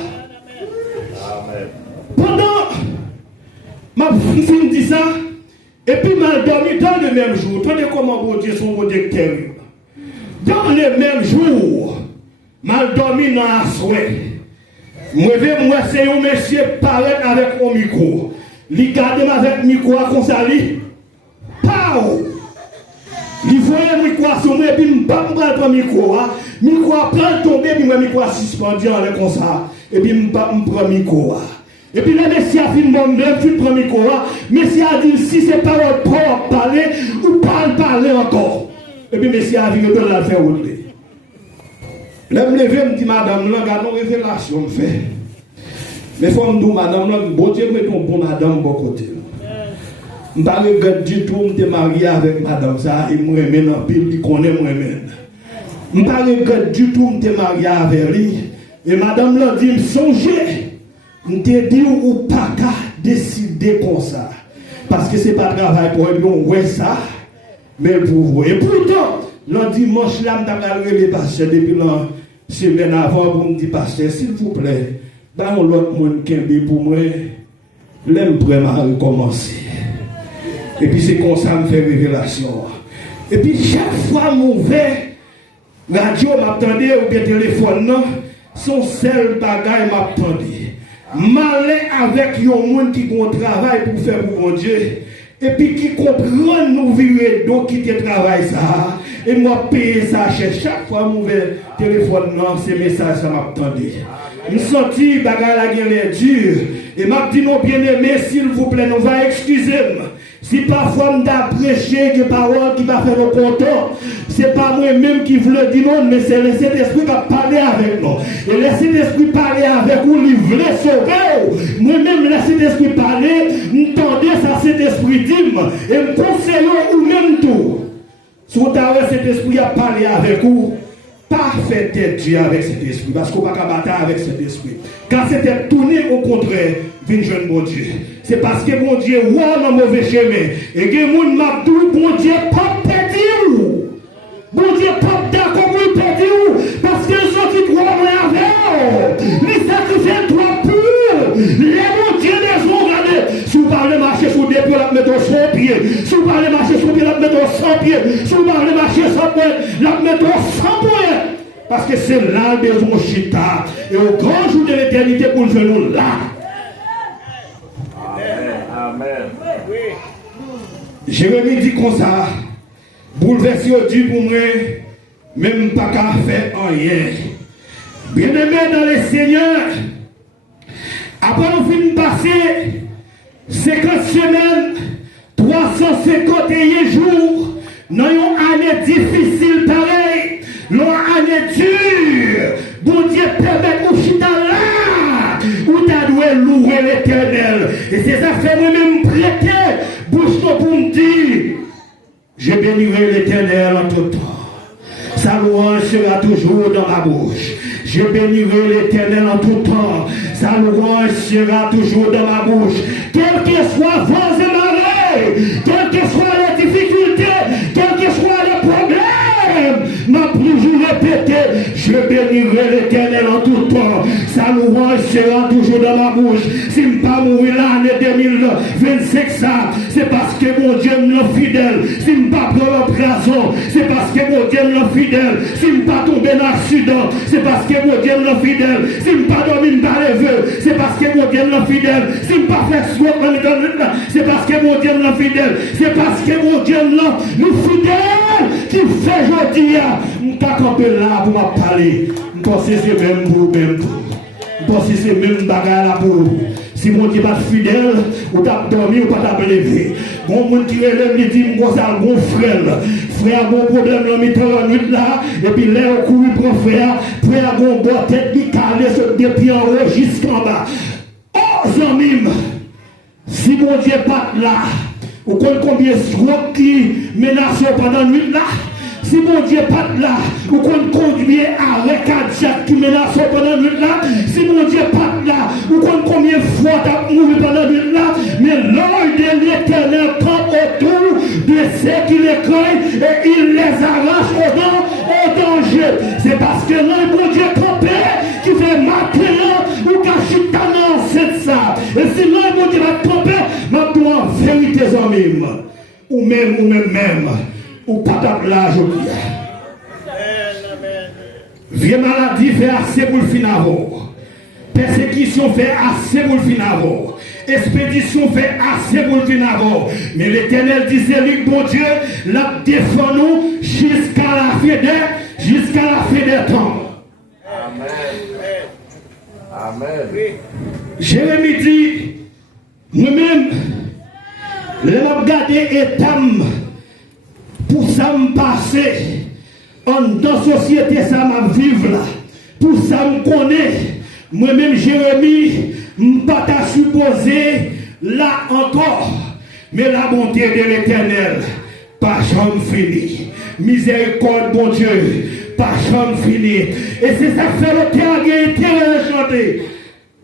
Pendant, ma fille me dit ça, et puis m'a dormi dans le même jour. Tenez comment mon Dieu son Dieu terrible. Dans le même jour, m'a dormi dans la souhait. Moi, c'est un monsieur paraître avec un micro. Il garde avec micro comme ça, Pau! Il voyait le micro sur moi, et puis je prends le micro. Le micro prend tomber, puis le micro suspendu comme ça. Et puis je prends le micro. Et puis le monsieur a fait une bonne je prends le micro. Le monsieur a dit si c'est pas votre propre parler, ou pas parler encore. Et puis le monsieur a dit que je vais faire autre. Là, je me lève, je me dis, madame, là, regarde, une révélation, me fait. Mais il faut me dire, madame, là, bon Dieu, mais ton bon madame, bon côté. Je ne pas regarde du tout, je me marié avec madame, ça, et moi, je me pile, il connaît moi-même. Je ne pas regarde du tout, je me marié avec lui. Et madame, là, dit, me songer. Je te dis, ou pas qu'à décider comme ça. Parce que ce n'est pas travail pour lui, on voit ça, mais pour vous. Et pourtant, le dimanche, là, je suis les pasteurs depuis la semaine avant pour me dire, pasteur, s'il vous plaît, dans l'autre monde qui est pour moi, l'aime vraiment recommencer. Et puis c'est comme ça que je fais révélation. Et puis chaque fois que je radio m'attendait ou bien téléphone, non, son seul bagage m'attendait. Malin avec un monde qui a un travail pour faire pour mon Dieu. Et puis qui comprend nous vivre donc qui te travaille ça. Et moi payer ça chaque fois que je téléphone, non, ces messages ça m'attendait. Je me senti bagarre la gueule dure. Et m'a dit non bien aimé, s'il vous plaît, nous va excuser. Si parfois on a prêché des paroles qui va faire le content, c'est pas moi-même qui voulais dire non, mais c'est le Saint-Esprit qui a parlé avec nous. Et le Saint-Esprit parler avec nous, il voulait sauver. Moi-même, le Saint-Esprit parler, m'entendais ça, Saint-Esprit dit, et me conseillons ou même tout. Si vous avez cet esprit à parler avec vous, pas fait Dieu avec cet esprit, parce qu'on ne peut pas battre avec cet esprit. Car c'était tourné au contraire, d'une jeune mon Dieu. c'est parce que mon Dieu ouais dans mauvais chemin. Et que mon m'a dit, bon Dieu pas perdu. Bon Dieu pas d'accord pour perdu. Parce que ceux qui croient en avec les sacrifices trop purs. Les mon Dieu les ont regardés. Si vous parlez marcher sur des pieds, la mettre au 100 pieds. Si vous parlez marcher sur des pieds, la mettre au 100 pieds. Si vous parlez marcher sur des pieds, la mettre au 100 pieds. Parce que c'est là des chita. Et au grand jour de l'éternité pour nous venir là. Amen. Jérémie dit comme ça, bouleversé au Dieu pour moi, même pas qu'à faire rien. Bien-aimé dans le Seigneur, après nous finissons passer 50 semaines, 351 jours, dans une année difficile pareil, dans une année dure, bon Dieu permet nous chita là, où tu dois louer l'Éternel. Et c'est ça fait moi-même prêter, bouche pour me dire, je bénirai l'Éternel en tout temps. Sa louange sera toujours dans ma bouche. Je bénirai l'Éternel en tout temps. Sa louange sera toujours dans ma bouche. Quel que soit vents et marées, quelles que soient les difficultés, quels que soient les problèmes, m'a toujours répété, je bénirai l'Éternel en tout temps. Sa louange sera toujours dans ma bouche. Si je ne pas mourir l'année 2025, ça, c'est parce que mon Dieu me fidèle. Si je ne pas prendre en prison, c'est parce que mon Dieu me fidèle. Si je ne pas tomber dans l'accident, c'est parce que mon Dieu me fidèle. Si je ne pas dormir dans les vœux, c'est parce que mon Dieu me fidèle. Si je ne pas faire soin dans les gars, c'est parce que mon Dieu me fidèle. C'est parce que mon Dieu me fidèle qui fait aujourd'hui. Je ne pas camper là pour me parler. Je pense que c'est même pour même. Je pense que c'est même bagarre là pour vous. Si mon Dieu n'est pas fidèle, ou t'as dormi ou pas t'as levé. Bon, mon Dieu, il dit, mon frère, frère, mon problème, là, mis dans la nuit là, et puis là, on court pour frère, mon bon tête qui calait depuis en haut jusqu'en bas. Oh, Zamim, si mon Dieu n'est pas là, ou combien de stroke qui menacent pendant la nuit là, si mon Dieu n'est pas là, ou qu'on conduit à cardiaque qui menace pendant la nuit là, si mon Dieu n'est pas là, ou qu'on combien de fois t'as mouru pendant la nuit là, mais l'œil de l'Éternel campe autour de ceux qui les craignent et il les arrache au danger. C'est parce que l'œil mon Dieu campé qui fait maintenant ou cacher ta non, c'est ça. Et si l'œil mon Dieu va camper, maintenant en vérité, amis, ou même. Ou pas là, je dis. Vieux maladie fait assez pour le final. Persécution fait assez pour le final. Expédition fait assez pour le final. Mais l'Éternel dit, c'est lui, bon Dieu, la défend nous jusqu'à la fin des temps. Amen. Jérémie dit, nous-mêmes, les regarder étam. Pour ça me passer, dans la société, ça m'a vivre là. Pour ça me connaît, moi-même Jérémie, je ne pas supposé là encore. Mais la bonté de l'Éternel, pas jamais fini. Miséricorde, bon Dieu, pas jamais fini. Et c'est ça que fait le théâtre chanter.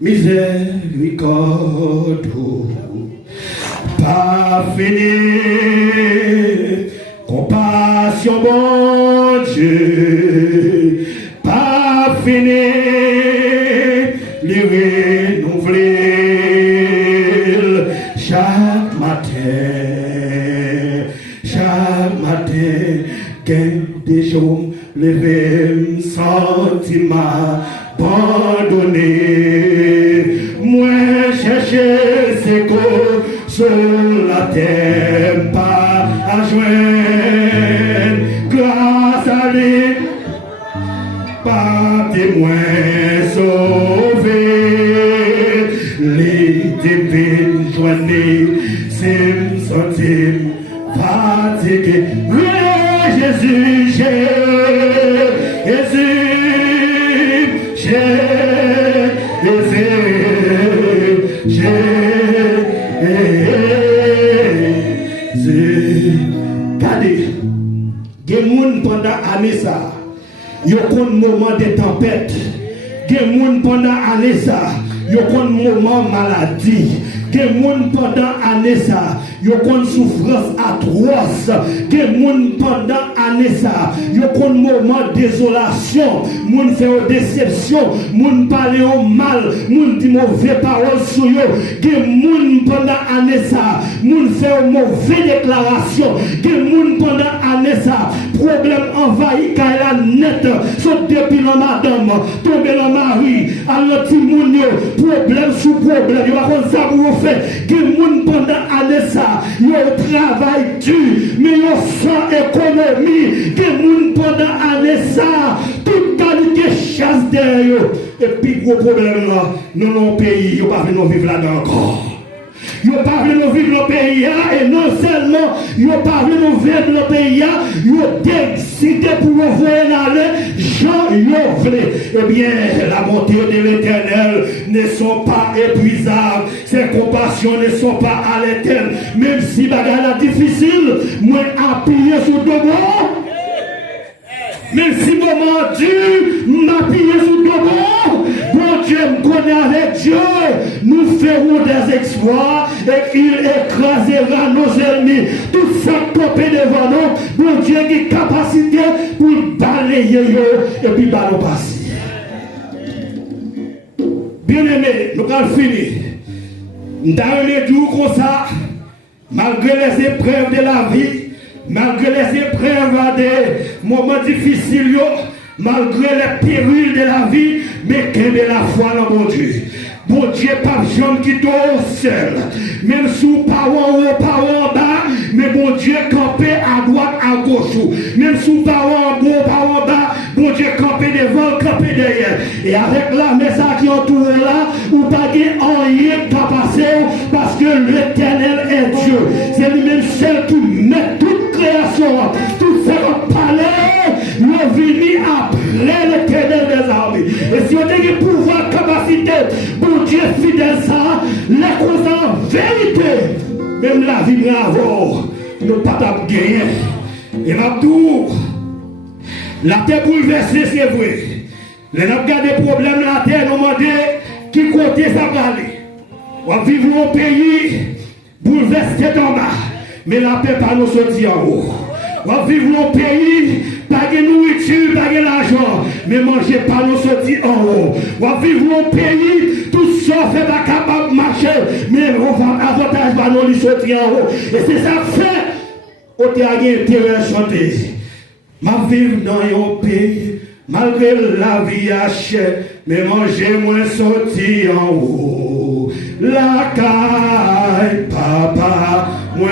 Miséricorde, pas fini. Compassion, bon Dieu, pas fini, les renouveler chaque matin, qu'un des jours, lever, sentiment, abandonné, moi chercher ses causes sur la terre, pas à joindre, grâce à lui, pas témoin sauvé, les divines joignées, c'est me sentir fatigué. Oui, Jésus, pendant l'année ça, il y a un moment de tempête. Il y a un pendant l'année ça, il y a un moment maladie. Il des gens pendant l'année ça, ils ont une souffrance atroce. Des gens pendant l'année ça, ils ont un moment de désolation. Moun fait une déception, moun parle en mal, moun dit mauvais paroles sur eux. Des gens pendant l'année ça, moun fait une mauvaise déclaration. Des gens pendant l'année ça, problème envahi quand elle a net, saute depuis la madame, tomber dans mari, à l'autre moun yo, problème sous problème, yo va comme ça pour faire. Des gens pendant l'année ça, yo travail dur, mais yo sans économie. Des gens pendant l'année ça, toute qualité chasse derrière eux. Et puis gros problème là, dans nos pays, yo pas venir vivre là-dedans encore. Ils n'ont pas voulu vivre le pays, et non seulement ils n'ont pas voulu vivre le pays, ils ont décidé pour envoyer l'aller, Jean ils voulu. Eh bien, la bonté de l'Éternel ne sont pas épuisables, ses compassions ne sont pas à l'éternel. Même si bagarre est difficile, moi appuyer sur deux bords. Même si moment dur, m'appuyer sur deux bords. Bon Dieu me connaît avec Dieu. Nous ferons des exploits et il écrasera nos ennemis. Tout ça topé devant nous. Bon Dieu qui a capacité pour balayer et puis balayer passer. Bien aimé, nous allons finir. Nous allons dire comme ça, malgré les épreuves de la vie, malgré les épreuves des moments difficiles, malgré les périls de la vie, mais qu'il y ait la foi dans mon Dieu. Bon Dieu, pas jeune qui dort seul. Même sous pas en haut, pas en bas, mais bon Dieu campé à droite, à gauche. Même sous pas en haut, pas en bas, bon Dieu campé devant, campé derrière. Et avec la message qui entoure là, ou pas rien qu'à passer, parce que l'Éternel est Dieu. C'est lui-même seul qui met toute création, tout ça va parler, nous venir après l'Éternel des armées. Et si on a le pouvoir, capacité, bon Dieu fidèle ça, les causes en vérité, même la vie bravo, nous pas gagner. Et Mabdou, la terre bouleversée, c'est vrai. Les gens regardent des problèmes, la terre nous demandent qui côté ça va aller. On vit dans un pays bouleversé d'en bas, mais la paix pas nous sortir en haut. On vit dans un pays, pas de nourriture, pas de l'argent, mais manger pas nous sortir en haut. On vit dans un pays, tout ça fait pas capable de marcher, mais on va avantage pas nous sortir en haut. Et c'est ça que fait, on a intérêt à chanter. Ma vie dans un pays, malgré la vie hachée, mais manger moins sorti en haut. La caille, papa, moi,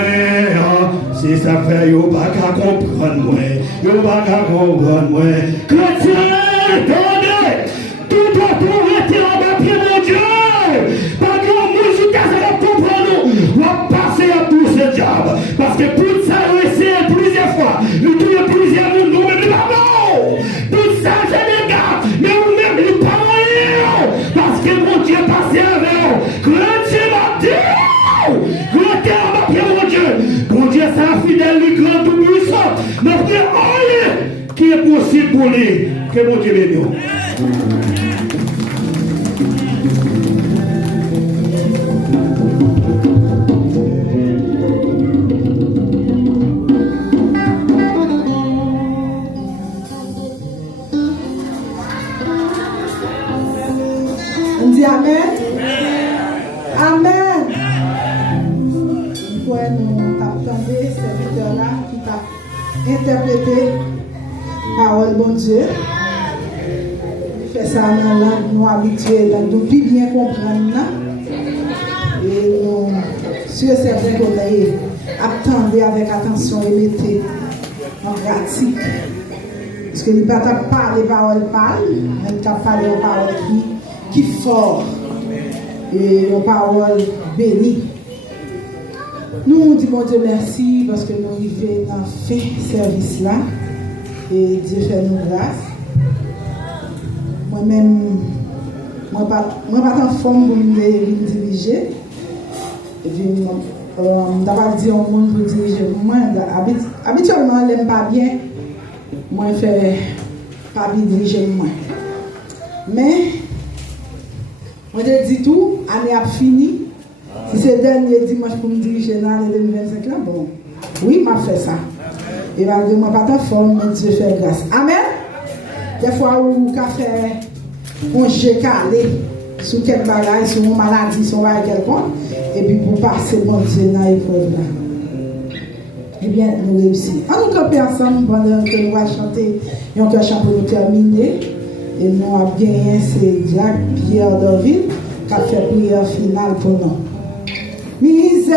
si ça fait, yo pas qu'à comprendre moi, yo pas qu'à comprendre moi. Chrétien, attendez, tout doit rester en bas pied mon Dieu. Pas que nous, je t'ai comprendre, on va passer à tout ce diable. Parce que tout ça, on essaie plusieurs fois, nous tous plusieurs nous, nous-mêmes, pas bon. Tout ça, je les garde, mais nous-mêmes, nous pas moyen. Parce que mon Dieu passé avec nous. Chrétien m'a dit, chrétien m'a dit, mon Dieu. Mon Dieu, c'est un fidèle, lui, grand, tout puissant. Notre Dieu, rien qui est possible pour lui. Que mon Dieu bénisse. On dit Amen. Amen. Pourquoi nous t'attendons, serviteur-là, qui t'a interprété parole bon Dieu. Fait ça dans la langue nous habitués, nous plus bien comprendre. Et nous, sur certains côtés, attendez avec attention et mettez en pratique. Parce que nous ne pouvons pas parler paroles pâles, mais nous pouvons parler aux paroles qui fort et aux paroles bénies. Nous disons bon Dieu merci parce que nous arrivons dans le service là et Dieu fait nous grâce. Moi-même, moi pas en forme pour me diriger. Et puis, d'abord dire au monde pour diriger. Moi, habituellement, je n'aime pas bien. Moi, je fais pas bien diriger moi. Mais, moi, je dis tout, année a fini. Si c'est le dernier dimanche pour me diriger dans l'année 2025 là, bon, oui, m'a fait ça. Et va dire, moi pas ta forme, mais Dieu fait grâce. Amen. Des fois où on fait un jet calé sur quelque bagage, sur une maladie, sur un quelconque, et puis pour passer bon Dieu dans l'épreuve là. Eh bien, nous réussissons. En nous camper ensemble pendant que nous allons chanter, nous allons chanter pour nous terminer. Et nous avons gagné, c'est Jacques Pierre David qui a fait prière finale pour nous. Miséricorde,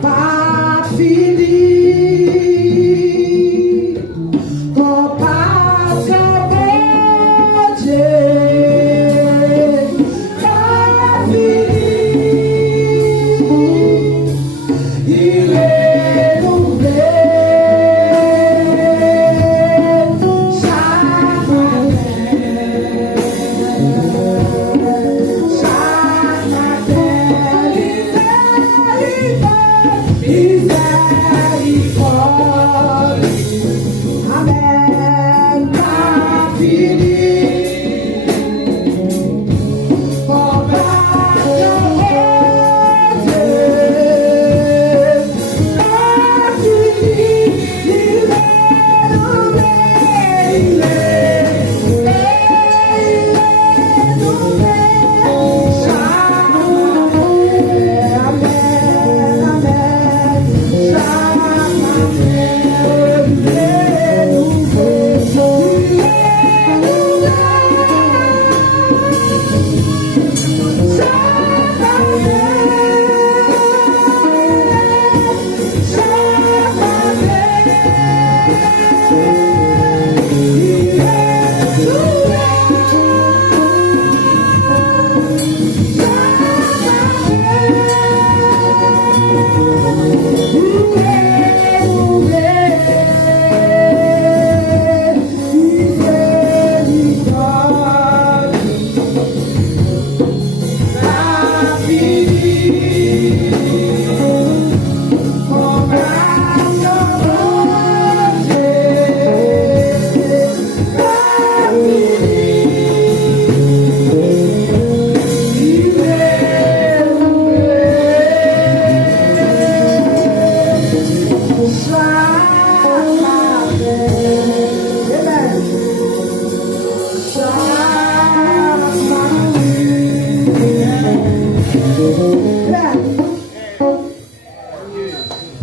pas fini, compassion, bon Dieu, pas fini, il est nouveau.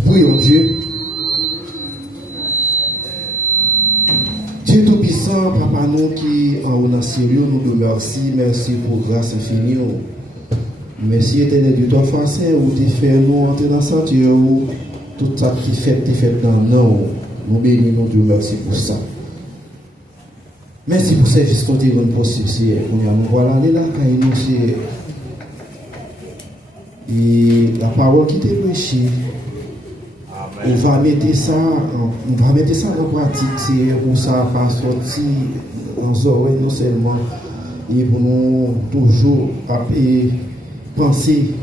Prions Dieu. Dieu Tout-Puissant, Papa, nous qui en haut dans le ciel, nous te remercions. Merci pour grâce infinie. Merci éternel Dieu, toi, Français, où tu fais nous entrer dans le sanctuaire, où tout ça qui fait dans nous. Nous bénissons Dieu, merci pour ça. Merci pour le service qu'on t'a donné pour ceci. Nous voilà aller là, quand il nous c'est. Et la parole qui t'est prêchée, on va mettre ça en pratique, c'est pour ça pas sortir en oreilles non seulement, et pour nous toujours penser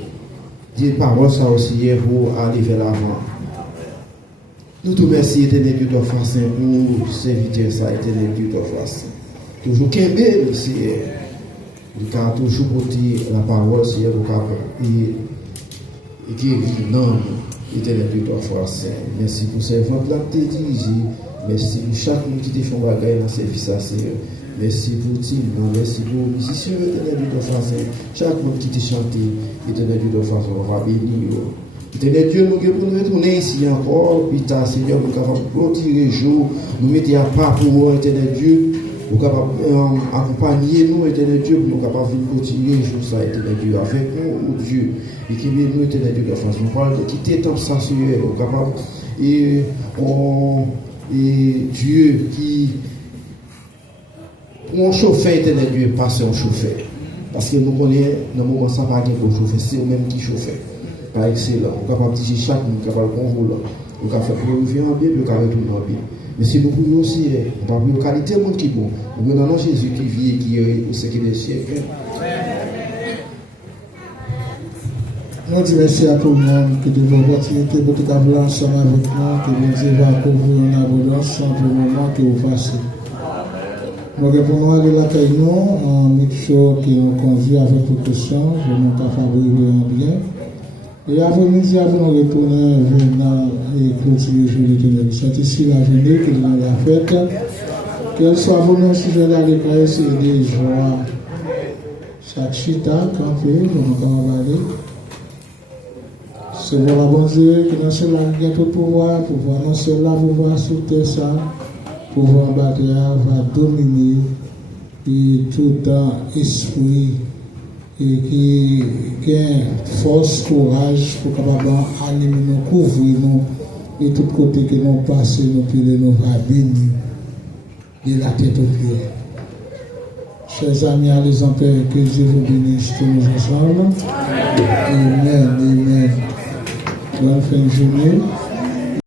des paroles ça aussi pour aller vers l'avant. Nous te remercions, éternel Dieu de France, pour servir ça, éternel Dieu de France. Toujours qu'aimer, c'est car toujours pour dire la parole, c'est pour et qui est non, éternel Dieu de France. Merci pour ces ventes là que tu dirigé. Merci pour chaque monde qui te fait bagaille dans ce service, Seigneur. Merci pour Tim, merci pour les musiciens, éternel Dieu de France. Chaque monde qui te chanté, éternel Dieu de France, on va bénir. Éternel Dieu, nous pour nous retourner ici encore, puis ta Seigneur, nous capables de clôturer le jour, nous mettre à part pour nous, éternel Dieu, nous capables d'accompagner nous, éternel Dieu, pour nous capables de clôturer le jour, ça, éternel Dieu, avec nous, Dieu, et qui met nous, éternel Dieu, de France. Nous parlons de quitter tant ça, Seigneur, nous capables, et Dieu qui, pour un chauffeur, éternel Dieu, passe un chauffeur. Parce que nous connaissons, dans le moment ça, pas pour chauffeur, c'est eux-mêmes qui chauffent. Par excellent, on est capable de dire chaque monde, on est capable de convoler, on est capable de revenir en bien, on est capable de retourner en bien. Mais si nous pouvons aussi, on va avoir qualité de monde qui est bon. Nous avons Jésus qui vit et qui est au siècle des siècles. Nous disons merci à tout le monde qui donne l'opportunité pour tout le monde ensemble avec nous, que nous Dieu va couvrir en abondance sans le moment que vous passez. Donc, pour nous aller la caille, un mixeur qui nous conduit avec précaution, je ne pas favoriser un bien. Et après-midi, avant de retourner venant et clôturer le jour de Ténèbres. C'est ici la journée que nous avons faite. Qu'elle soit venue si je l'ai déclaré, c'est des joies. Chaque chita, campé, nous avons aller. C'est pour la bonne Dieu qui nous sommes là, qui a tout pouvoir, pour voir nous sommes là, pour voir soutenir ça, pour voir battre, va dominer, et tout un esprit. Et qui a force, courage pour capable animer nous, couvrir nous, et tout côté que nous passons, nous pieds, nous va bénir de la tête aux pieds. Chers amis, allez en paix, que Dieu vous bénisse tous nous ensemble. Amen, amen. Bonne fin de journée.